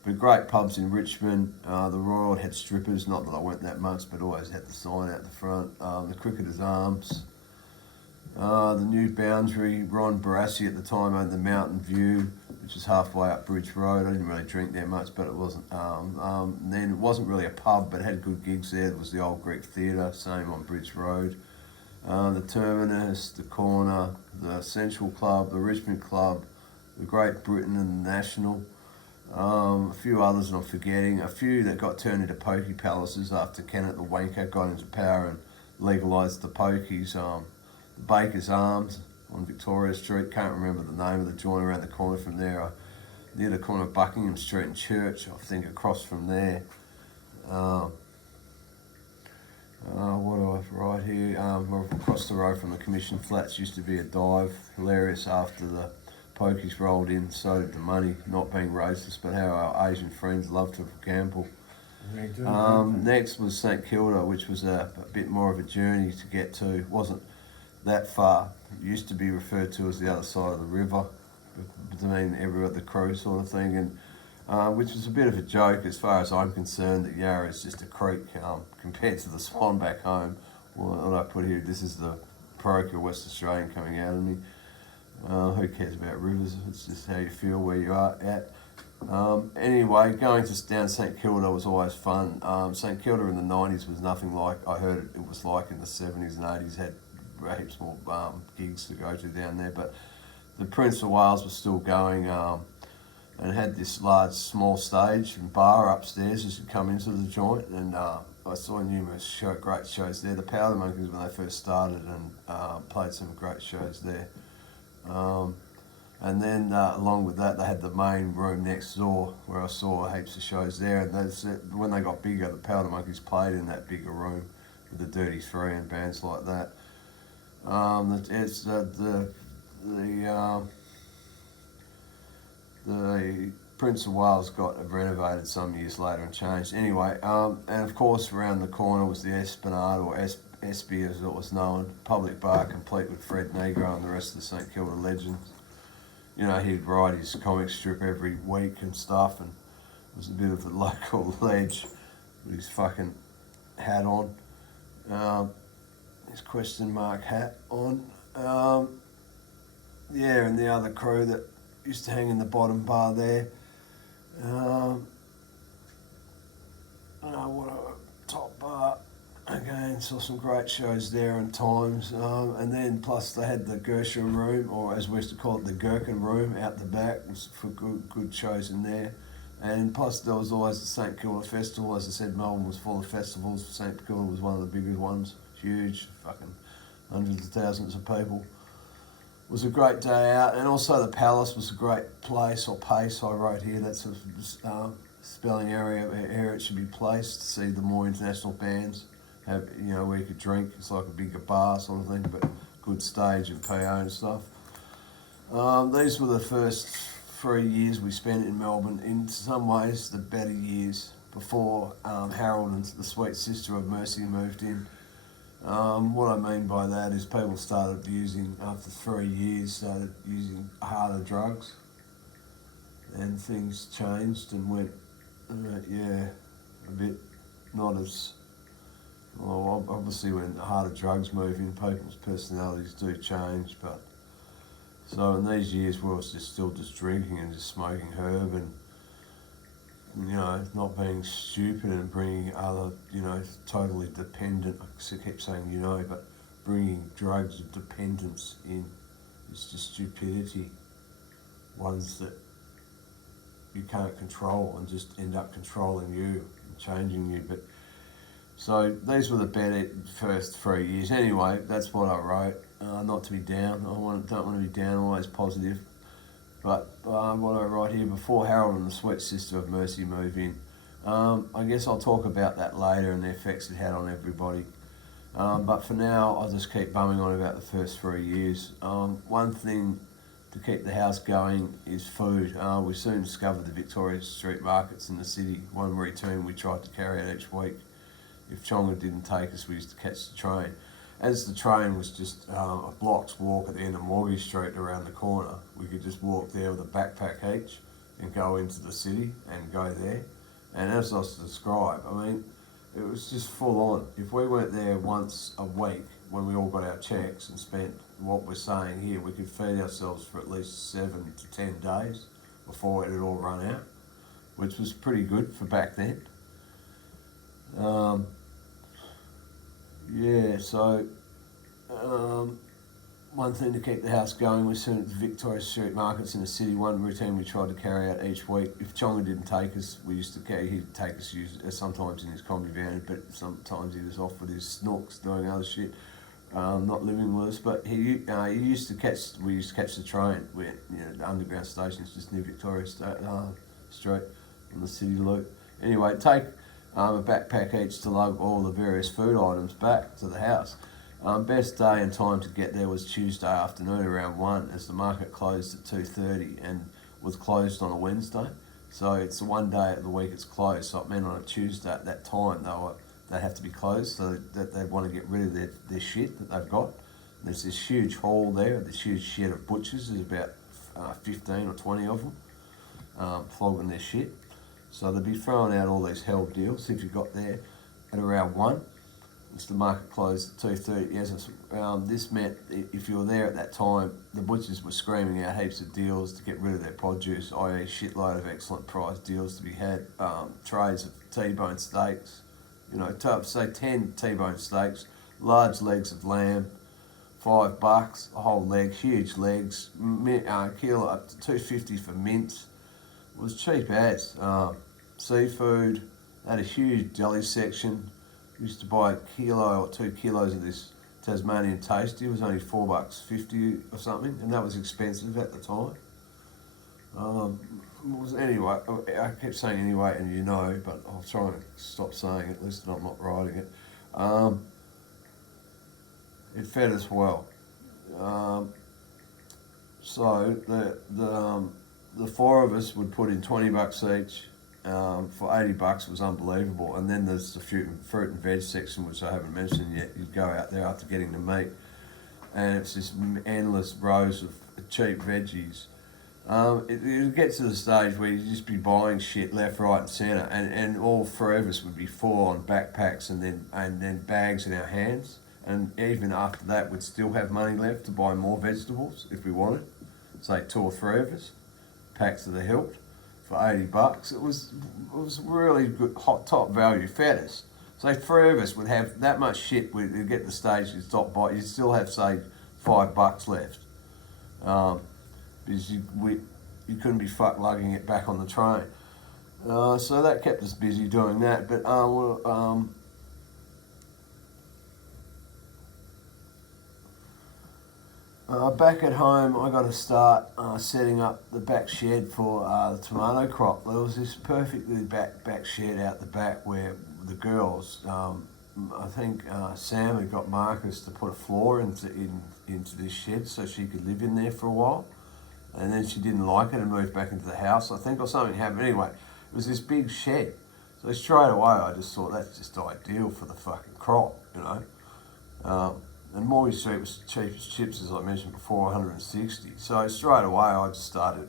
but great pubs in Richmond. The Royal had strippers, not that I went that much, but always had the sign out the front. The Cricketer's Arms. The new boundary, Ron Barassi at the time owned the Mountain View, which is halfway up Bridge Road. I didn't really drink there much, but it wasn't. Then it wasn't really a pub, but it had good gigs there. There was the Old Greek Theatre, same on Bridge Road. The Terminus, the Corner, the Central Club, the Richmond Club, the Great Britain and the National. A few others that I'm forgetting. A few that got turned into pokey palaces after Kenneth the Wanker got into power and legalised the pokies. The Baker's Arms on Victoria Street, can't remember the name of the joint around the corner from there, near the corner of Buckingham Street and Church, I think, across from there. What do I write here? Across the road from the Commission Flats used to be a dive, hilarious after the pokies rolled in, so did the money, not being racist, but how our Asian friends love to gamble. Next was St Kilda, which was a bit more of a journey to get to. Wasn't that far. It used to be referred to as the other side of the river, between everywhere, the crew sort of thing, and which was a bit of a joke as far as I'm concerned, that Yarra is just a creek compared to the Swan back home. Well, what I put here, this is the parochial West Australian coming out of me. Who cares about rivers? It's just how you feel where you are at. Anyway, going down St Kilda was always fun. St Kilda in the 90s was nothing like I heard it was like in the 70s and 80s. Had heaps more gigs to go to down there, but the Prince of Wales was still going, and it had this small stage and bar upstairs as you come into the joint, and I saw numerous great shows there. The Powder Monkeys, when they first started, and played some great shows there. And then along with that, they had the main room next door where I saw heaps of shows there, and when they got bigger, the Powder Monkeys played in that bigger room with the Dirty Three and bands like that. The Prince of Wales got renovated some years later and changed. Anyway, and of course around the corner was the Esplanade, or Espy as it was known, public bar complete with Fred Negro and the rest of the St Kilda legends. You know, he'd write his comic strip every week and stuff, and it was a bit of a local ledge with his fucking hat on. His question mark hat on. Yeah, and the other crew that used to hang in the bottom bar there. Top bar. Again, saw some great shows there and times. And then plus they had the Gershon room, or as we used to call it, the Gherkin room out the back, was for good shows in there. And plus there was always the St Kilda Festival. As I said, Melbourne was full of festivals. St Kilda was one of the biggest ones. Huge, fucking hundreds of thousands of people. It was a great day out, and also the Palace was a great place, or Pace I wrote here, that's a spelling area it should be placed, to see the more international bands have, you know, where you could drink. It's like a bigger bar sort of thing, but good stage and PA and stuff. These were the first 3 years we spent in Melbourne, in some ways the better years before Harold and the sweet sister of Mercy moved in. What I mean by that is people started using, after 3 years, started using harder drugs, and things changed and went, a bit not as, well, obviously when harder drugs move in, people's personalities do change, but so in these years we was still just drinking and just smoking herb and, not being stupid and bringing other, totally dependent, I keep saying, but bringing drugs of dependence in. It's just stupidity. Ones that you can't control and just end up controlling you and changing you. But so these were the better first 3 years. Anyway, that's what I wrote. Not to be down. Don't want to be down. Always positive. But what I write here, before Harold and the sweet sister of Mercy move in. I guess I'll talk about that later and the effects it had on everybody. But for now, I'll just keep bumming on about the first 3 years. One thing to keep the house going is food. We soon discovered the Victoria Street markets in the city. One routine we tried to carry out each week. If Chonga didn't take us, we used to catch the train. As the train was just a block's walk at the end of Morgie Street around the corner, we could just walk there with a backpack each and go into the city and go there. And as I was described, it was just full on. If we went there once a week when we all got our checks and spent what we're saying here, we could feed ourselves for at least 7 to 10 days before it had all run out, which was pretty good for back then. One thing to keep the house going was soon at the Victoria Street markets in the city. One routine we tried to carry out each week. If Chonga didn't take us, he'd take us sometimes in his combi van, but sometimes he was off with his snooks doing other shit, not living with us. But we used to catch the train. The underground station is just near Victoria Street on the city loop. Anyway, take a backpack each to lug all the various food items back to the house. Best day and time to get there was Tuesday afternoon around 1, as the market closed at 2:30 and was closed on a Wednesday. So it's one day of the week it's closed. So it meant on a Tuesday at that time they have to be closed, so that they want to get rid of their shit that they've got. There's this huge hall there, this huge shed of butchers. There's about 15 or 20 of them flogging their shit. So they'd be throwing out all these hell deals if you got there at around 1. It's the market closed at 2:30. Yes, this meant if you were there at that time, the butchers were screaming out heaps of deals to get rid of their produce, i.e. shitload of excellent price deals to be had, trays of T-bone steaks, say 10 T-bone steaks, large legs of lamb, $5, a whole leg, huge legs, kilo up to $2.50 for mince. It was cheap as. Seafood, they had a huge deli section. Used to buy a kilo or 2 kilos of this Tasmanian Tasty. It was only $4.50 or something, and that was expensive at the time. Anyway, I keep saying anyway, and but I'll try and stop saying it, at least I'm not writing it. It fed us well. So the four of us would put in $20 each. For $80 was unbelievable. And then there's the fruit and veg section, which I haven't mentioned yet. You'd go out there after getting the meat, and it's just endless rows of cheap veggies. It get to the stage where you'd just be buying shit left, right, and centre, and all three of us would be full on backpacks and then bags in our hands. And even after that, we'd still have money left to buy more vegetables if we wanted. Say 2 or 3 of us, packs of the hilt. For $80, it was really good, hot top value. Fed us. So 3 of us would have that much shit. We'd get to the stage you'd stop by. You'd still have say $5 left, because you couldn't be fucked lugging it back on the train. So that kept us busy doing that. But back at home, I got to start setting up the back shed for the tomato crop. There was this perfectly back shed out the back where the girls, I think Sam had got Marcus to put a floor into this shed so she could live in there for a while. and then she didn't like it and moved back into the house, I think, or something happened. Anyway, it was this big shed. So straight away, I just thought that's just ideal for the fucking crop, you know. And Morley Street was cheap as chips, as I mentioned before, 160. So straight away, I just started.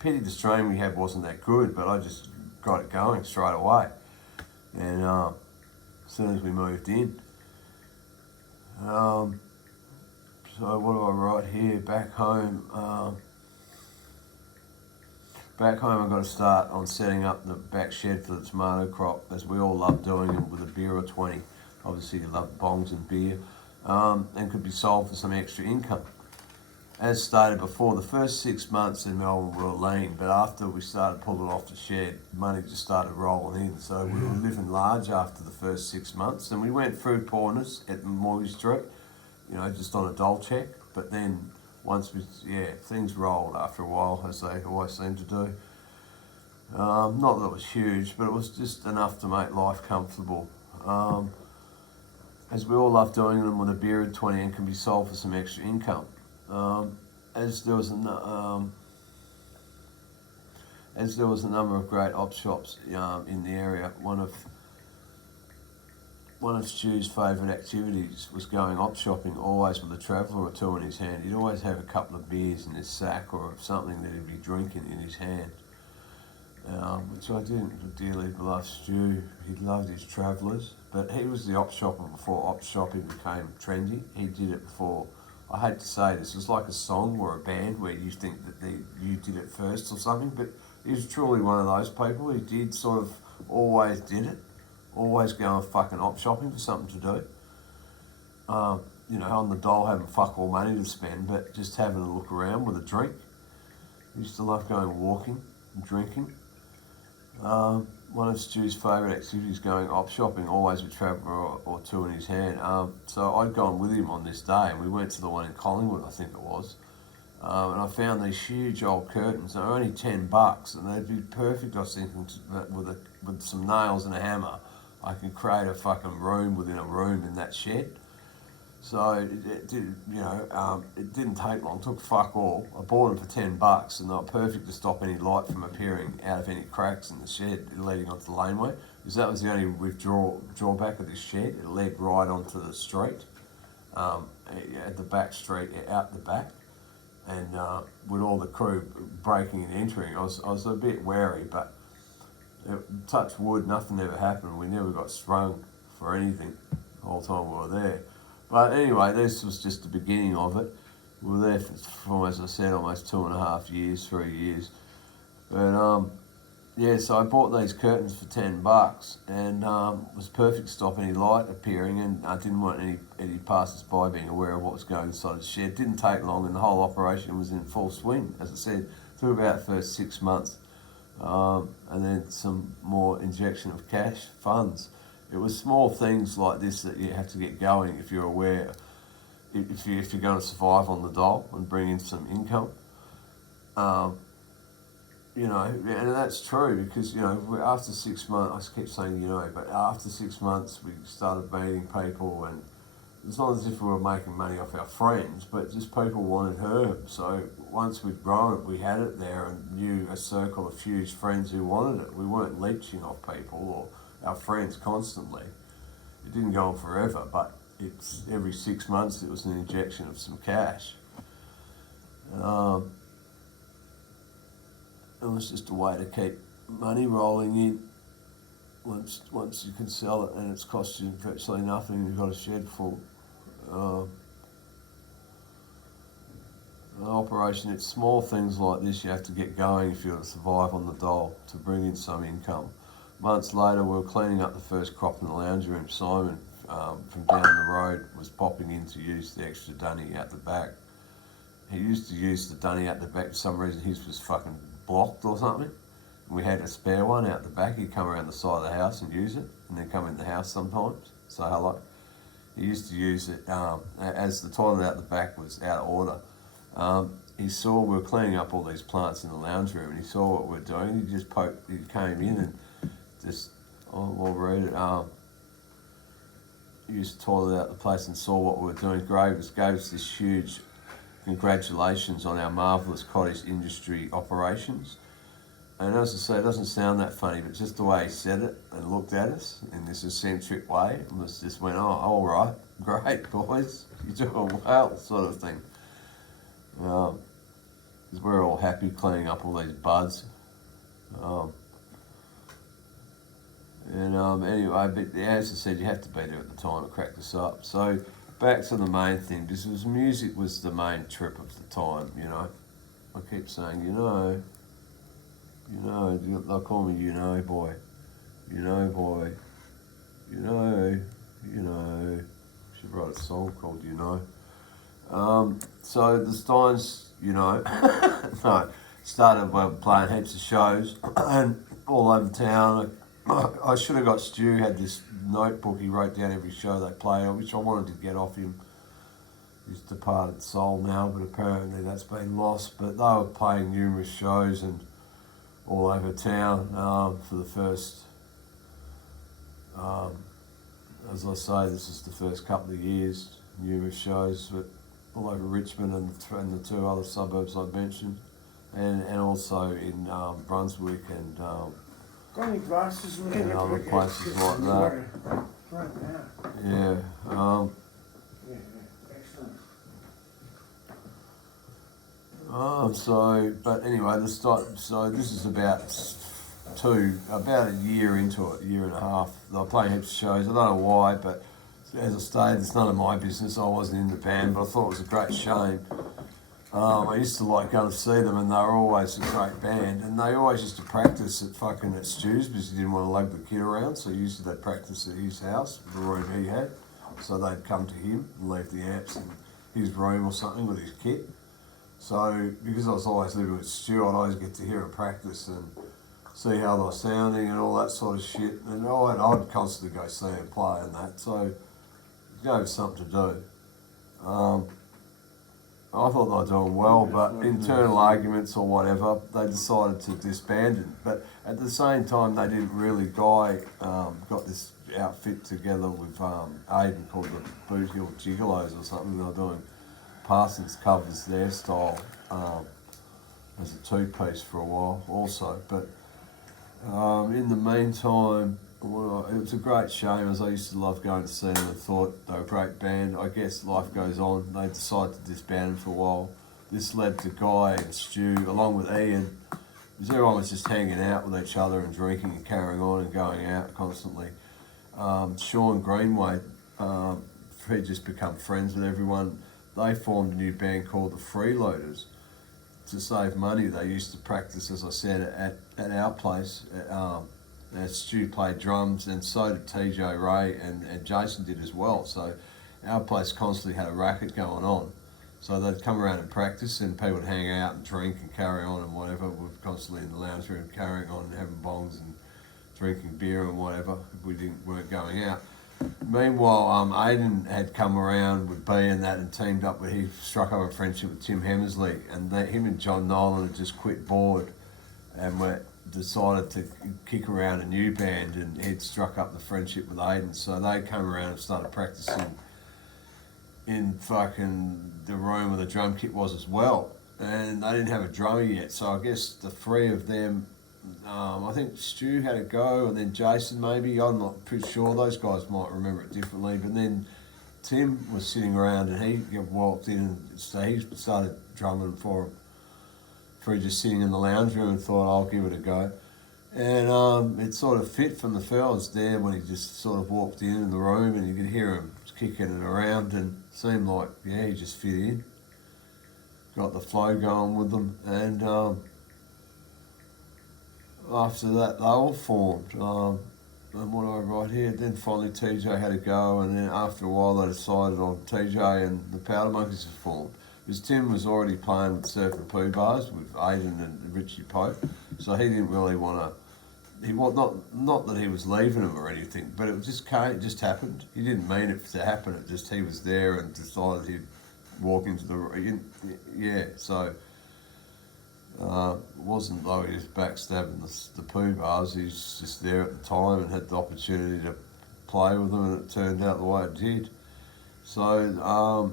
Pity the strain we had wasn't that good, but I just got it going straight away. And as soon as we moved in. So what do I write here? Back home. Back home, I've got to start on setting up the back shed for the tomato crop, as we all love doing it with a beer or 20. Obviously, you love bongs and beer, and could be sold for some extra income. As stated before, the first 6 months in Melbourne were lean, but after we started pulling off the shed, money just started rolling in. So we were living large after the first 6 months, and we went through poorness at Morley Street, you know, just on a dole check. But then once things rolled after a while, as they always seem to do. Not that it was huge, but it was just enough to make life comfortable. As we all love doing them with a beer and 20 and can be sold for some extra income. As there was a number of great op shops in the area, one of Stu's favourite activities was going op shopping, always with a traveller or two in his hand. He'd always have a couple of beers in his sack or something that he'd be drinking in his hand, which I didn't dearly love Stu. He loved his travellers, but he was the op shopper before op shopping became trendy. He did it before. I hate to say this, it's like a song or a band where you think that you did it first or something, but he was truly one of those people who did sort of always did it, always going fucking op shopping for something to do. You know, on the dole having fuck all money to spend, but just having a look around with a drink. He used to love going walking and drinking. One of Stu's favourite activities, going op shopping, always with traveller or two in his hand. So I'd gone with him on this day, and we went to the one in Collingwood, I think it was. And I found these huge old curtains. They were only $10, and they'd be perfect, I was thinking, with some nails and a hammer. I can create a fucking room within a room in that shed. So it didn't take long. It took fuck all. I bought them for $10, and they were perfect to stop any light from appearing out of any cracks in the shed leading onto the laneway. Because that was the only drawback of this shed. It led right onto the street, at the back street, out the back, and with all the crew breaking and entering, I was a bit wary, but touch wood, nothing ever happened. We never got sprung for anything the whole time we were there. But anyway, this was just the beginning of it. We were there for, as I said, almost 2.5 years, 3 years. But so I bought these curtains for $10, and it was perfect to stop any light appearing, and I didn't want any passers-by being aware of what was going inside the shed. It didn't take long, and the whole operation was in full swing, as I said, through about the first 6 months. And then some more injection of cash, funds. It was small things like this that you have to get going if you're aware, if you're going to survive on the dole and bring in some income. And that's true because, after 6 months, I keep saying, but after 6 months we started meeting people, and it's not as if we were making money off our friends, but just people wanted herbs. So once we'd grown it, we had it there and knew a circle of huge friends who wanted it. We weren't leeching off people or our friends constantly. It didn't go on forever, but it's every 6 months it was an injection of some cash. It was just a way to keep money rolling in. Once you can sell it and it's cost you virtually nothing, you've got a shed full. An operation, it's small things like this you have to get going if you're to survive on the dole, to bring in some income. Months later, we were cleaning up the first crop in the lounge room. Simon, from down the road, was popping in to use the extra dunny out the back. He used to use the dunny out the back for some reason. His was fucking blocked or something. And we had a spare one out the back. He'd come around the side of the house and use it, and then come in the house sometimes, say hello. He used to use it as the toilet out the back was out of order. He saw we were cleaning up all these plants in the lounge room, and he saw what we were doing. He came in and just, I'll read it. Used the toilet out the place and saw what we were doing. Gave us this huge congratulations on our marvellous cottage industry operations. And as I say, it doesn't sound that funny, but just the way he said it and looked at us in this eccentric way, it was just went, oh, all right, great, boys, you're doing well, sort of thing. 'Cause we're all happy cleaning up all these buds. Anyway, but as I said, you have to be there at the time to crack this up. So back to the main thing, because music was the main trip of the time, you know. I keep saying, they'll call me, boy, boy, should write a song called, So the Steins, no, started by playing heaps of shows and all over town. I should have got Stu, had this notebook he wrote down every show they played, which I wanted to get off him. He's departed soul now, but apparently that's been lost. But they were playing numerous shows and all over town for the first, as I say, this is the first couple of years, numerous shows but all over Richmond and the two other suburbs I mentioned, and also in Brunswick and Got any glasses? and other places like that. Right now. Yeah. Excellent. But anyway, so this is about a year into it, year and a half. They're playing heaps of shows. I don't know why, but as I stated, it's none of my business. I wasn't in the band, but I thought it was a great shame. I used to like going to see them, and they were always a great band. And they always used to practice at Stu's because he didn't want to lug the kid around. So usually they'd practice at his house, the room he had. So they'd come to him and leave the amps in his room or something with his kit. So because I was always living with Stu, I'd always get to hear him practice and see how they were sounding and all that sort of shit. And I'd constantly go see him play and that. So it gave us something to do. I thought they were doing well, but internal arguments or whatever, they decided to disband it. But at the same time, they didn't really. Guy got this outfit together with Aiden called the Boot Hill Gigolos or something. They were doing Parsons covers their style as a two-piece for a while also. But in the meantime, it was a great shame, as I used to love going to see them and thought they were a great band. I guess life goes on. They decided to disband them for a while. This led to Guy and Stu, along with Ian, because everyone was just hanging out with each other and drinking and carrying on and going out constantly. Sean Greenway, he'd just become friends with everyone. They formed a new band called the Freeloaders. To save money, they used to practice, as I said, at our place. Stu played drums, and so did TJ Ray, and Jason did as well. So our place constantly had a racket going on. So they'd come around and practice, and people would hang out and drink and carry on and whatever. We were constantly in the lounge room carrying on and having bongs and drinking beer and whatever if we weren't going out. Meanwhile, Aiden had come around with B and that and teamed up with, he struck up a friendship with Tim Hammersley, and him and John Nolan had just quit board and decided to kick around a new band, and he'd struck up the friendship with Aiden. So they came around and started practicing in fucking the room where the drum kit was as well. And they didn't have a drummer yet, so I guess the three of them, I think Stu had a go, and then Jason maybe, I'm not pretty sure, those guys might remember it differently, but then Tim was sitting around and he walked in and so he started drumming for him. For just sitting in the lounge room and thought, I'll give it a go. And it sort of fit from the fellas there when he just sort of walked in the room, and you could hear him kicking it around, and it seemed like, yeah, he just fit in. Got the flow going with them, and after that they all formed. And what do I write here? Then finally TJ had a go, and then after a while they decided on TJ and the Powder Monkeys had formed. Because Tim was already playing with Surf and Poo Bars with Aiden and Richie Pope, so he didn't really want to. Not that he was leaving them or anything, but it just happened. He didn't mean it to happen. It just he was there and decided he'd walk into the So it wasn't though he was backstabbing the Poo Bars. He was just there at the time and had the opportunity to play with them, and it turned out the way it did. So.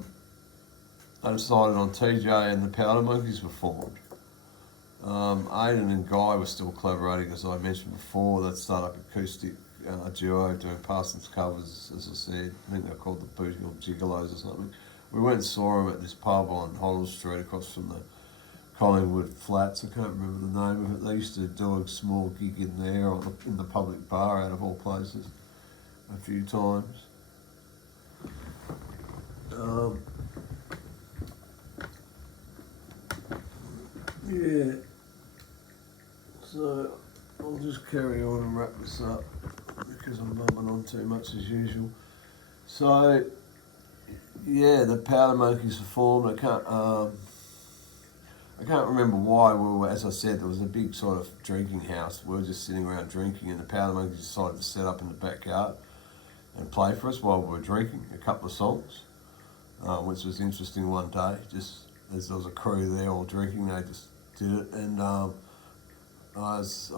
they decided on TJ and the Powder Monkeys were formed. Aidan and Guy were still collaborating, as I mentioned before. That start-up acoustic duo doing Parsons covers, as I said. I think they're called the Booty or Gigolos or something. We went and saw them at this pub on Holland Street across from the Collingwood Flats. I can't remember the name of it. They used to do a small gig in there, or in the public bar out of all places, a few times. Yeah. So I'll just carry on and wrap this up because I'm bumping on too much as usual. So yeah, the Powder Monkeys were formed. I can't remember why we were. As I said, there was a big sort of drinking house. We were just sitting around drinking, and the Powder Monkeys decided to set up in the backyard and play for us while we were drinking a couple of songs, which was interesting one day. Just as there was a crew there all drinking, they just did it, and it was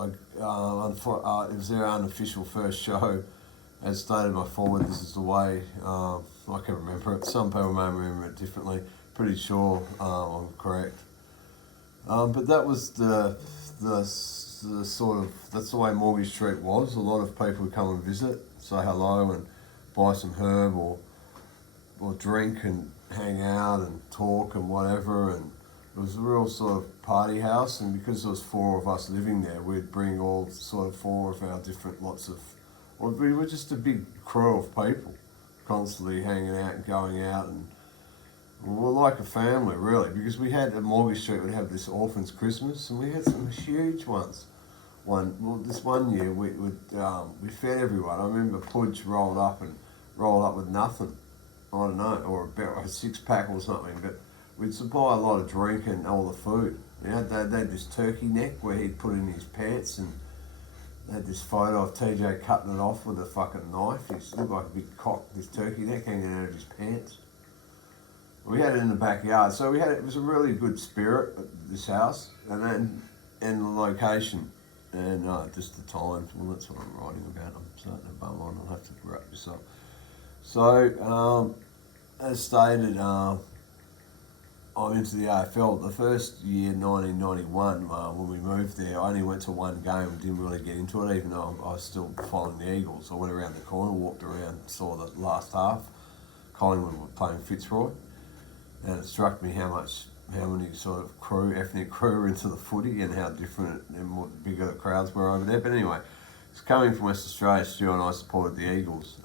their unofficial first show. As stated by forward, this is the way I can remember it. Some people may remember it differently. Pretty sure I'm correct. But that was the sort of, that's the way Mortgage Street was. A lot of people would come and visit, say hello and buy some herb or drink and hang out and talk and whatever, and it was a real sort of party house. And because there was 4 of us living there, we'd bring all sort of 4 of our different lots of, well, we were just a big crew of people constantly hanging out and going out, and we were like a family really, because we had at Mortgage Street, we'd have this Orphans Christmas, and we had some huge ones. This one year we fed everyone. I remember Pudge rolled up with nothing. I don't know, or about a 6-pack or something, but we'd supply a lot of drink and all the food. You know, they had this turkey neck where he'd put in his pants, and they had this photo of TJ cutting it off with a fucking knife. He looked like a big cock, this turkey neck hanging out of his pants. We had it in the backyard, so it was a really good spirit at this house, and the location, and just the times. Well, that's what I'm writing about. I'm starting to bum on. I'll have to wrap this up. So, as stated, I'm into the AFL. The first year, 1991, when we moved there, I only went to one game and didn't really get into it, even though I was still following the Eagles. I went around the corner, walked around, saw the last half. Collingwood were playing Fitzroy, and it struck me how many sort of ethnic crew were into the footy, and how different and what bigger the crowds were over there. But anyway, it's coming from West Australia. Stu and I supported the Eagles.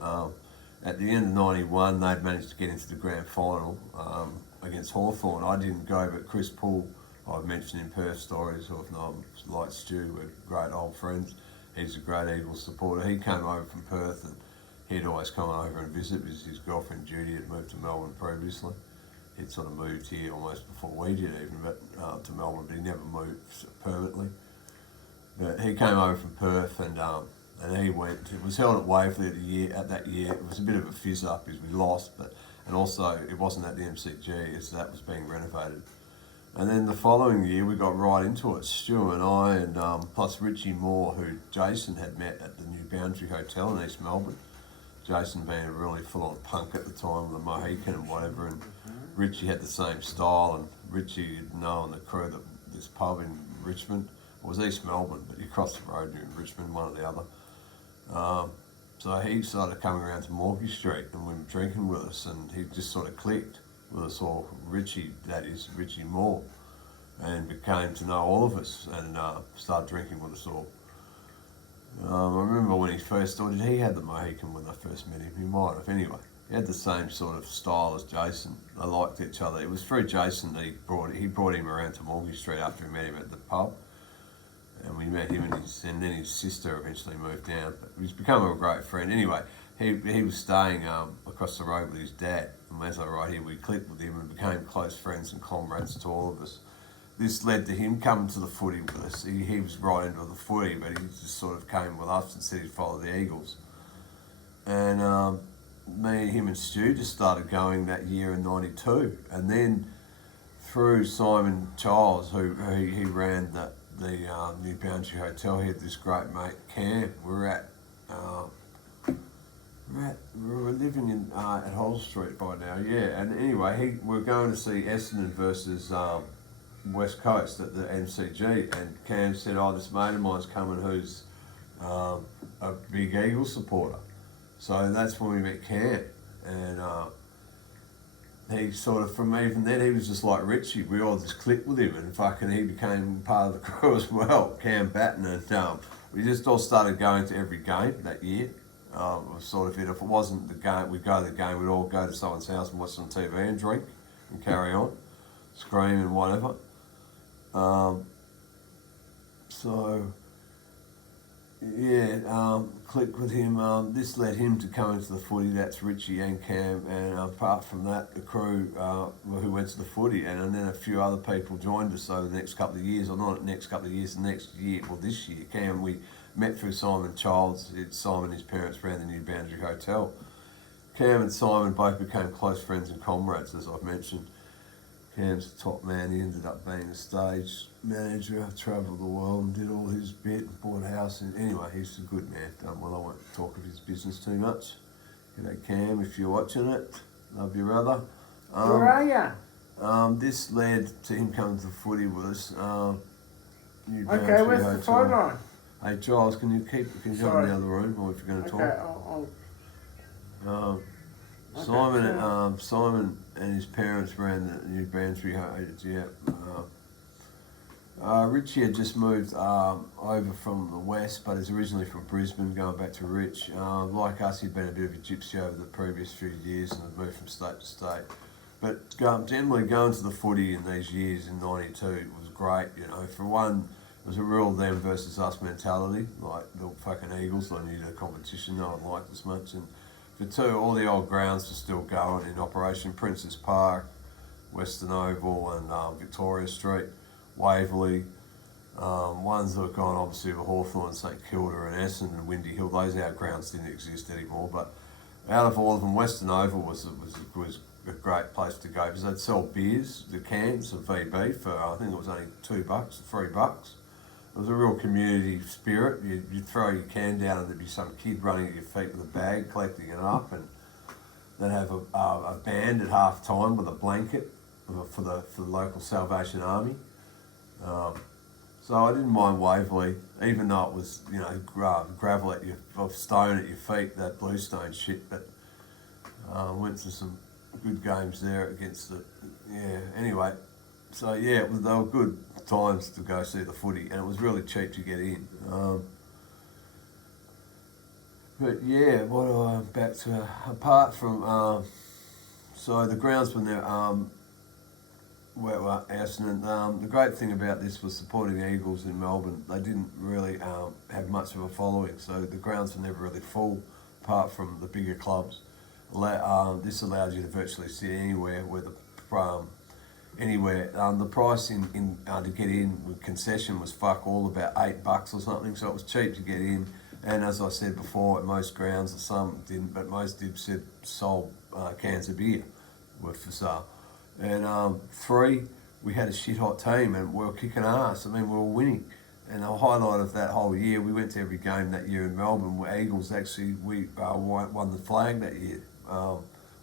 At the end of 91, they'd managed to get into the grand final against Hawthorn. I didn't go, but Chris Poole, I've mentioned in Perth stories, or if not, like Stu, we're great old friends. He's a great Eagles supporter. He came over from Perth, and he'd always come over and visit because his girlfriend Judy had moved to Melbourne previously. He'd sort of moved here almost before we did even, but to Melbourne, but he never moved permanently. But he came over from Perth, and he went. It was held at Waverley at that year. It was a bit of a fizz up because we lost, and also it wasn't at the MCG as that was being renovated. And then the following year we got right into it. Stu and I, and plus Richie Moore, who Jason had met at the New Boundary Hotel in East Melbourne. Jason being a really full-on punk at the time with a Mohican and whatever, and Richie had the same style, and Richie had known the crew that this pub in Richmond, it was East Melbourne, but you crossed the road in Richmond, one or the other. So he started coming around to Mortgage Street and went drinking with us, and he just sort of clicked with us all. Richie Moore, and became to know all of us, and started drinking with us all. I remember when he first started, he had the Mohican when I first met him. He might have, anyway. He had the same sort of style as Jason. They liked each other. It was through Jason that he brought him around to Mortgage Street after we met him at the pub. And we met him, and then his sister eventually moved down. But he's become a great friend. Anyway, he was staying across the road with his dad. And as I write here, we clicked with him and became close friends and comrades to all of us. This led to him coming to the footy with us. He was right into the footy, but he just sort of came with us and said he'd follow the Eagles. And me, him and Stu just started going that year in 92. And then through Simon Childs, who he ran the New Boundary Hotel, he had this great mate, Cam. We were living in at Hull Street by now, yeah. And anyway, we're going to see Essendon versus West Coast at the MCG, and Cam said, "Oh, this mate of mine's coming who's a big Eagles supporter." So that's when we met Cam, and he sort of, from even then, he was just like Richie. We all just clicked with him, and fucking he became part of the crew as well, Cam Batten, and we just all started going to every game that year. It was sort of it. If it wasn't the game, we'd go to the game, we'd all go to someone's house and watch some TV and drink and carry on, scream and whatever. So, yeah, clicked with him. This led him to come into the footy. That's Richie and Cam, and apart from that, the crew who went to the footy, and then a few other people joined us over the next couple of years, or not the next couple of years, the next year, well, this year. Cam, we met through Simon Childs. Simon and his parents ran the New Boundary Hotel. Cam and Simon both became close friends and comrades, as I've mentioned. Cam's the top man. He ended up being a stage manager, travelled the world and did all his bit, and bought a house. And anyway, he's a good man. Well, I won't talk of his business too much. G'day, Cam, if you're watching it. Love you, brother. Where are ya? This led to him coming to the footy with us. New Okay, Boundary where's the Hotel. phone line? Hey, Giles, can you go in Sorry. the other room, or if you're going to Okay, talk? I'll Okay, Simon and his parents ran the New Boundary Hotel. Richie had just moved over from the west, but is originally from Brisbane, going back to Rich. Like us, he'd been a bit of a gypsy over the previous few years and had moved from state to state. But generally going to the footy in these years in '92 was great. You know, for one, it was a real them versus us mentality. Like the fucking Eagles, they knew the competition, no one liked as much. And for two, all the old grounds were still going in operation. Princess Park, Western Oval, and Victoria Street, Waverley. Ones that have gone obviously with Hawthorn, St Kilda and Essendon and Windy Hill. Those outgrounds didn't exist anymore. But out of all of them, Western Oval was a great place to go because they'd sell beers, the cans of VB for I think it was only $2, $3. It was a real community spirit. You'd throw your can down and there'd be some kid running at your feet with a bag, collecting it up, and they'd have a band at half time with a blanket for the local Salvation Army. So I didn't mind Waverley, even though it was, you know, gravel at your, of stone at your feet, that bluestone shit. But went to some good games there against the, yeah. Anyway, so yeah, they were good times to go see the footy, and it was really cheap to get in. But yeah, back to apart from so the grounds when they're Essendon. The great thing about this was supporting the Eagles in Melbourne. They didn't really have much of a following, so the grounds were never really full, apart from the bigger clubs. This allowed you to virtually sit anywhere where anywhere. The price in to get in with concession was fuck all, about $8 or something, so it was cheap to get in. And as I said before, at most grounds, some didn't, but most did sold cans of beer were for sale. And we had a shit hot team and we were kicking ass. I mean, we were winning. And the highlight of that whole year, we went to every game that year in Melbourne. Where Eagles actually, we won the flag that year,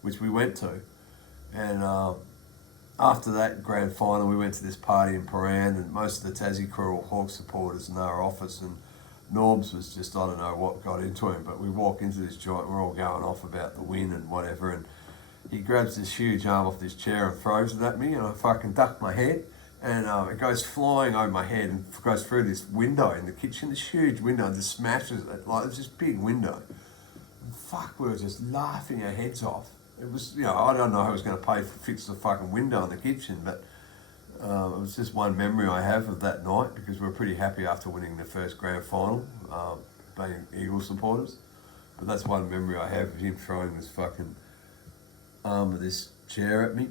which we went to. And after that grand final, we went to this party in Paran, and most of the Tassie crew were Hawks supporters in our office. And Norbs was just, I don't know what got into him, but we walk into this joint, we're all going off about the win and whatever. And he grabs this huge arm off this chair and throws it at me, and I fucking duck my head, and it goes flying over my head and goes through this window in the kitchen, this huge window, and just smashes it. Like, it was this big window. And fuck, we were just laughing our heads off. It was, you know, I don't know who was going to pay for fix the fucking window in the kitchen, but it was just one memory I have of that night, because we were pretty happy after winning the first grand final, being Eagles supporters. But that's one memory I have of him throwing this fucking arm of this chair at me.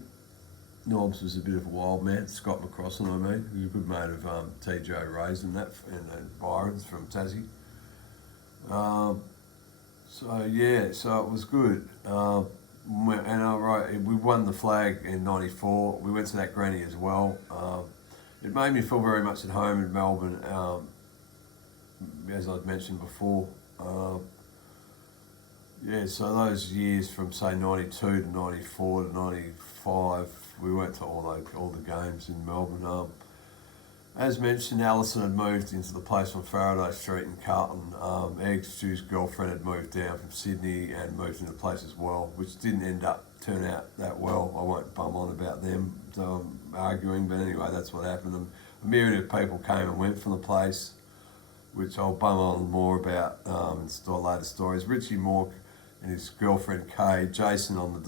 Norbs was a bit of a wild man, Scott McCrossan, I mean. He was a good mate of TJ Ray's and that, and Byron's from Tassie. So yeah, so it was good. And we won the flag in '94. We went to that granny as well. It made me feel very much at home in Melbourne, as I'd mentioned before. yeah, so those years from say 92 to 94 to 95, we went to all the games in Melbourne. As mentioned, Alison had moved into the place on Faraday Street in Carlton. Stu's girlfriend had moved down from Sydney and moved into the place as well, which didn't turn out that well. I won't bum on about them arguing, but anyway, that's what happened. A myriad of people came and went from the place, which I'll bum on more about in later stories. Richie Mork and his girlfriend Kay, Jason on the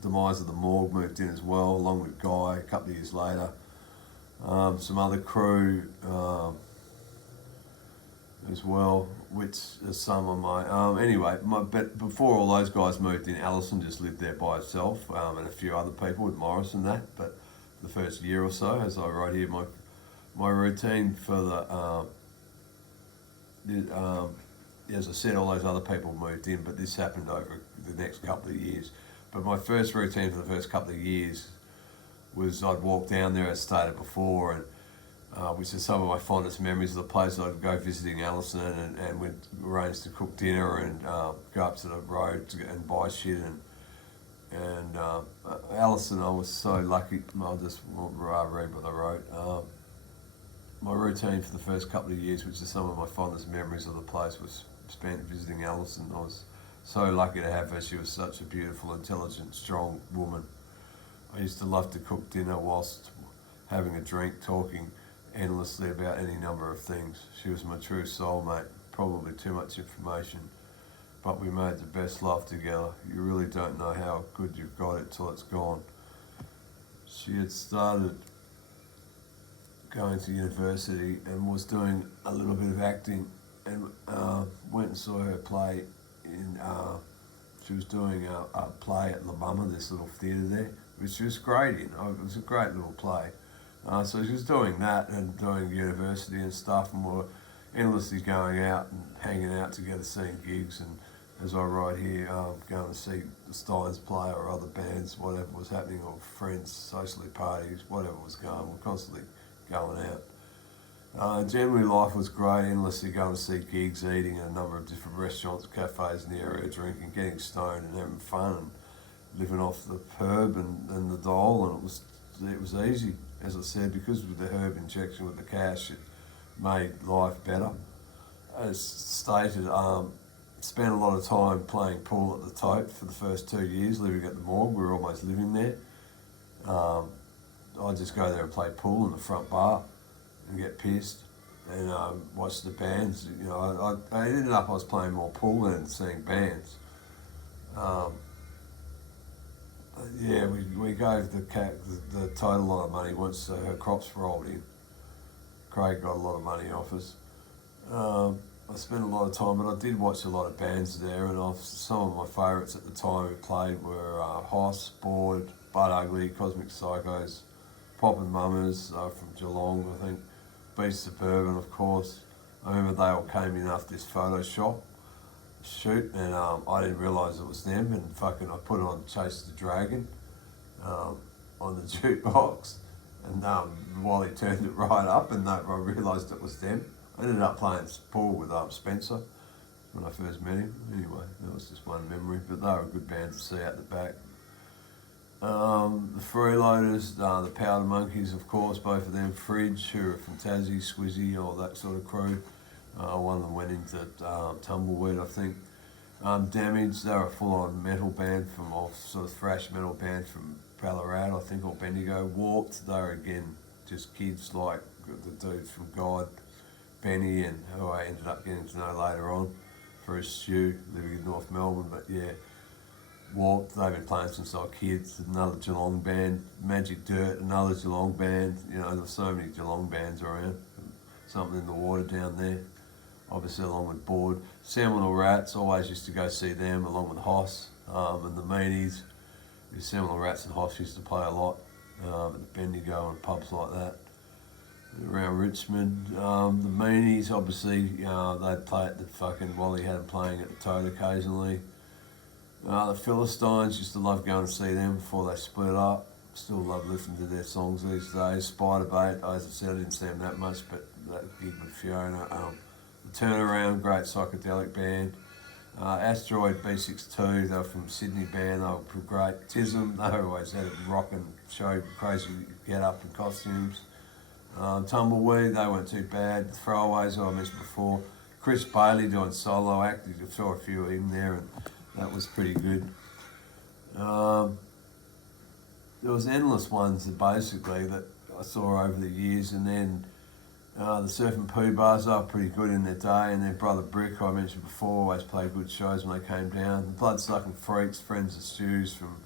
demise of the morgue moved in as well, along with Guy a couple of years later. Some other crew as well, which is some of my... but before all those guys moved in, Alison just lived there by herself and a few other people with Morris and that. But the first year or so, as I write here, my routine for as I said, all those other people moved in, but this happened over the next couple of years. But my first routine for the first couple of years was I'd walk down there, as stated before, and which is some of my fondest memories of the place. I'd go visiting Alison and we'd arrange to cook dinner and go up to the road and buy shit. And Alison, I was so lucky. I'll just read what I wrote. My routine for the first couple of years, which is some of my fondest memories of the place, was spent visiting Alison. I was so lucky to have her. She was such a beautiful, intelligent, strong woman. I used to love to cook dinner whilst having a drink, talking endlessly about any number of things. She was my true soulmate, probably too much information, but we made the best love together. You really don't know how good you've got it till it's gone. She had started going to university and was doing a little bit of acting, and went and saw her play in... she was doing a play at La Mama, this little theatre there, which she was great in. It was a great little play. So she was doing that and doing university and stuff, and we were endlessly going out and hanging out together, seeing gigs, and as I write here, going to see the Steins play or other bands, whatever was happening, or friends, socially parties, whatever was going. We're constantly going out. Generally life was great, endlessly going to see gigs, eating at a number of different restaurants, cafes in the area, drinking, getting stoned and having fun, and living off the herb and the dole, and it was easy, as I said, because of the herb injection with the cash, it made life better. As stated, spent a lot of time playing pool at the Tote for the first 2 years, living at the morgue. We were almost living there. I'd just go there and play pool in the front bar and get pissed and watch the bands. You know, I ended up, I was playing more pool than seeing bands. Yeah, we gave the Tote a lot of money once her crops rolled in. Craig got a lot of money off us. I spent a lot of time, but I did watch a lot of bands there, and some of my favourites at the time who played were Hoss, Board, Bud Ugly, Cosmic Psychos, Pop and Mummers from Geelong, I think, Beast Suburban, of course. I remember they all came in after this Photoshop shoot, and I didn't realise it was them, and fucking I put on Chase the Dragon on the jukebox, and Wally turned it right up, and I realised it was them. I ended up playing pool with Spencer when I first met him. Anyway, that was just one memory, but they were a good band to see out the back. The Freeloaders, the Powder Monkeys, of course, both of them. Fridge, who are from Tassie, Squizzy, all that sort of crew. One of them went into Tumbleweed, I think. Damage, they were a full-on metal band sort of thrash metal band from Ballarat, I think, or Bendigo. Warped, they were again just kids like the dudes from God, Benny, and who I ended up getting to know later on for his Stu, living in North Melbourne. But yeah, Warped, they've been playing since I was kids. Another Geelong band. Magic Dirt, another Geelong band. You know, there's so many Geelong bands around. Something in the water down there, obviously, along with Board. Seminole Rats, always used to go see them along with Hoss and the Meanies. The Seminole Rats and Hoss used to play a lot at the Bendigo and pubs like that around Richmond. The Meanies, obviously, they'd play at the fucking... Wally had them playing at the Tote occasionally. The Philistines, used to love going to see them before they split up. Still love listening to their songs these days. Spiderbait, as I said, I didn't see them that much, but that gig with Fiona. The Turnaround, great psychedelic band. Asteroid B62, they were from Sydney band, they were great. Tism, they always had a rocking show, crazy get up and costumes. Tumbleweed, they weren't too bad. The Throwaways, I mentioned before. Chris Bailey doing solo act, you saw a few in there, and that was pretty good. There was endless ones that basically that I saw over the years, and then the Surfing Pooh Bars are pretty good in their day, and their Brother Brick, I mentioned before, always played good shows when they came down. The Bloodsucking Freaks, Friends of Stews from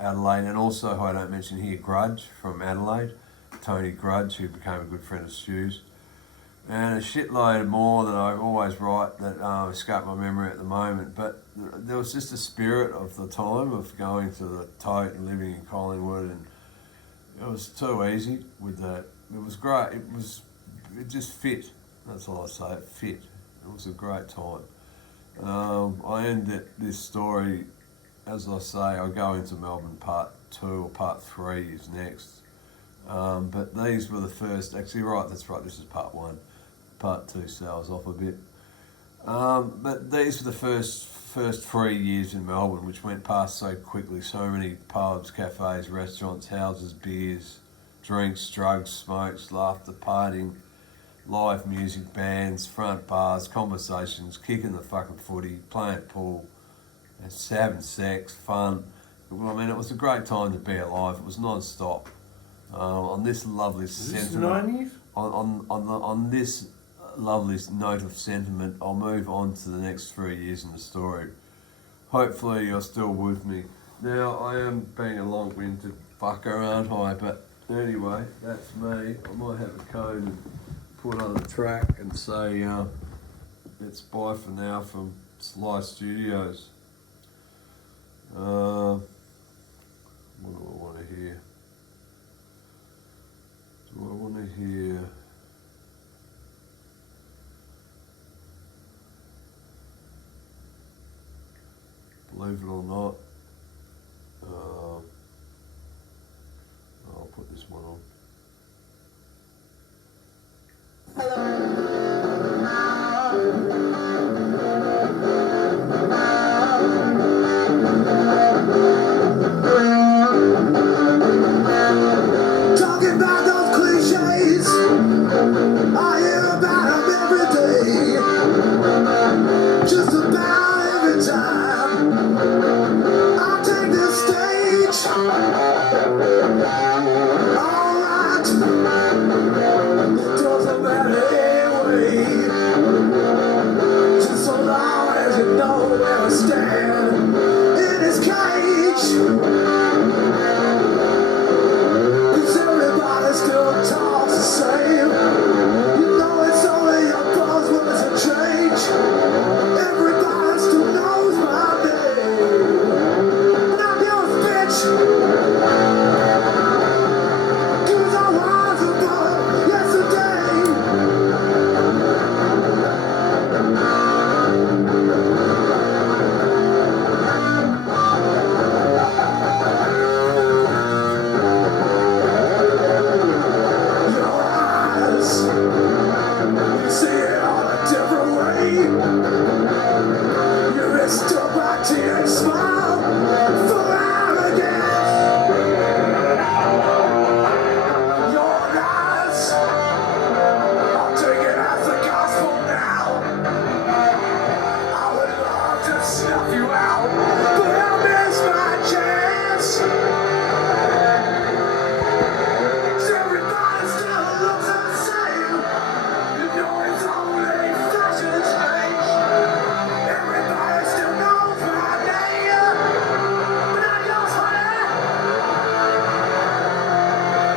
Adelaide, and also, who I don't mention here, Grudge from Adelaide, Tony Grudge, who became a good friend of Stews. And a shitload more that I always write that escape my memory at the moment. But there was just a spirit of the time of going to the Tote and living in Collingwood, and it was too easy with that. It was great. It just fit. That's all I say. It fit. It was a great time. I end this story, as I say, I go into Melbourne part 2 or part 3 is next. But these were the first. Actually, right. That's right. This is part 1. Part 2 sales off a bit. But these were the first 3 years in Melbourne, which went past so quickly. So many pubs, cafes, restaurants, houses, beers, drinks, drugs, smokes, laughter, partying, live music, bands, front bars, conversations, kicking the fucking footy, playing pool, and having sex, fun. I mean, it was a great time to be alive. It was non-stop. On this lovely sentiment, on this lovely note of sentiment, I'll move on to the next 3 years in the story. Hopefully you're still with me. Now, I am being a long-winded fucker, aren't I? But anyway, that's me. I might have a code and put on the track and say it's bye for now from Sly Studios. What do I want to hear? Do I want to hear... Believe it or not, I'll put this one on. Talking about those cliches, I hear about them every day. Just about every time I take the stage. Alright, it doesn't matter anyway. Just so long as you know where to stand in this cage.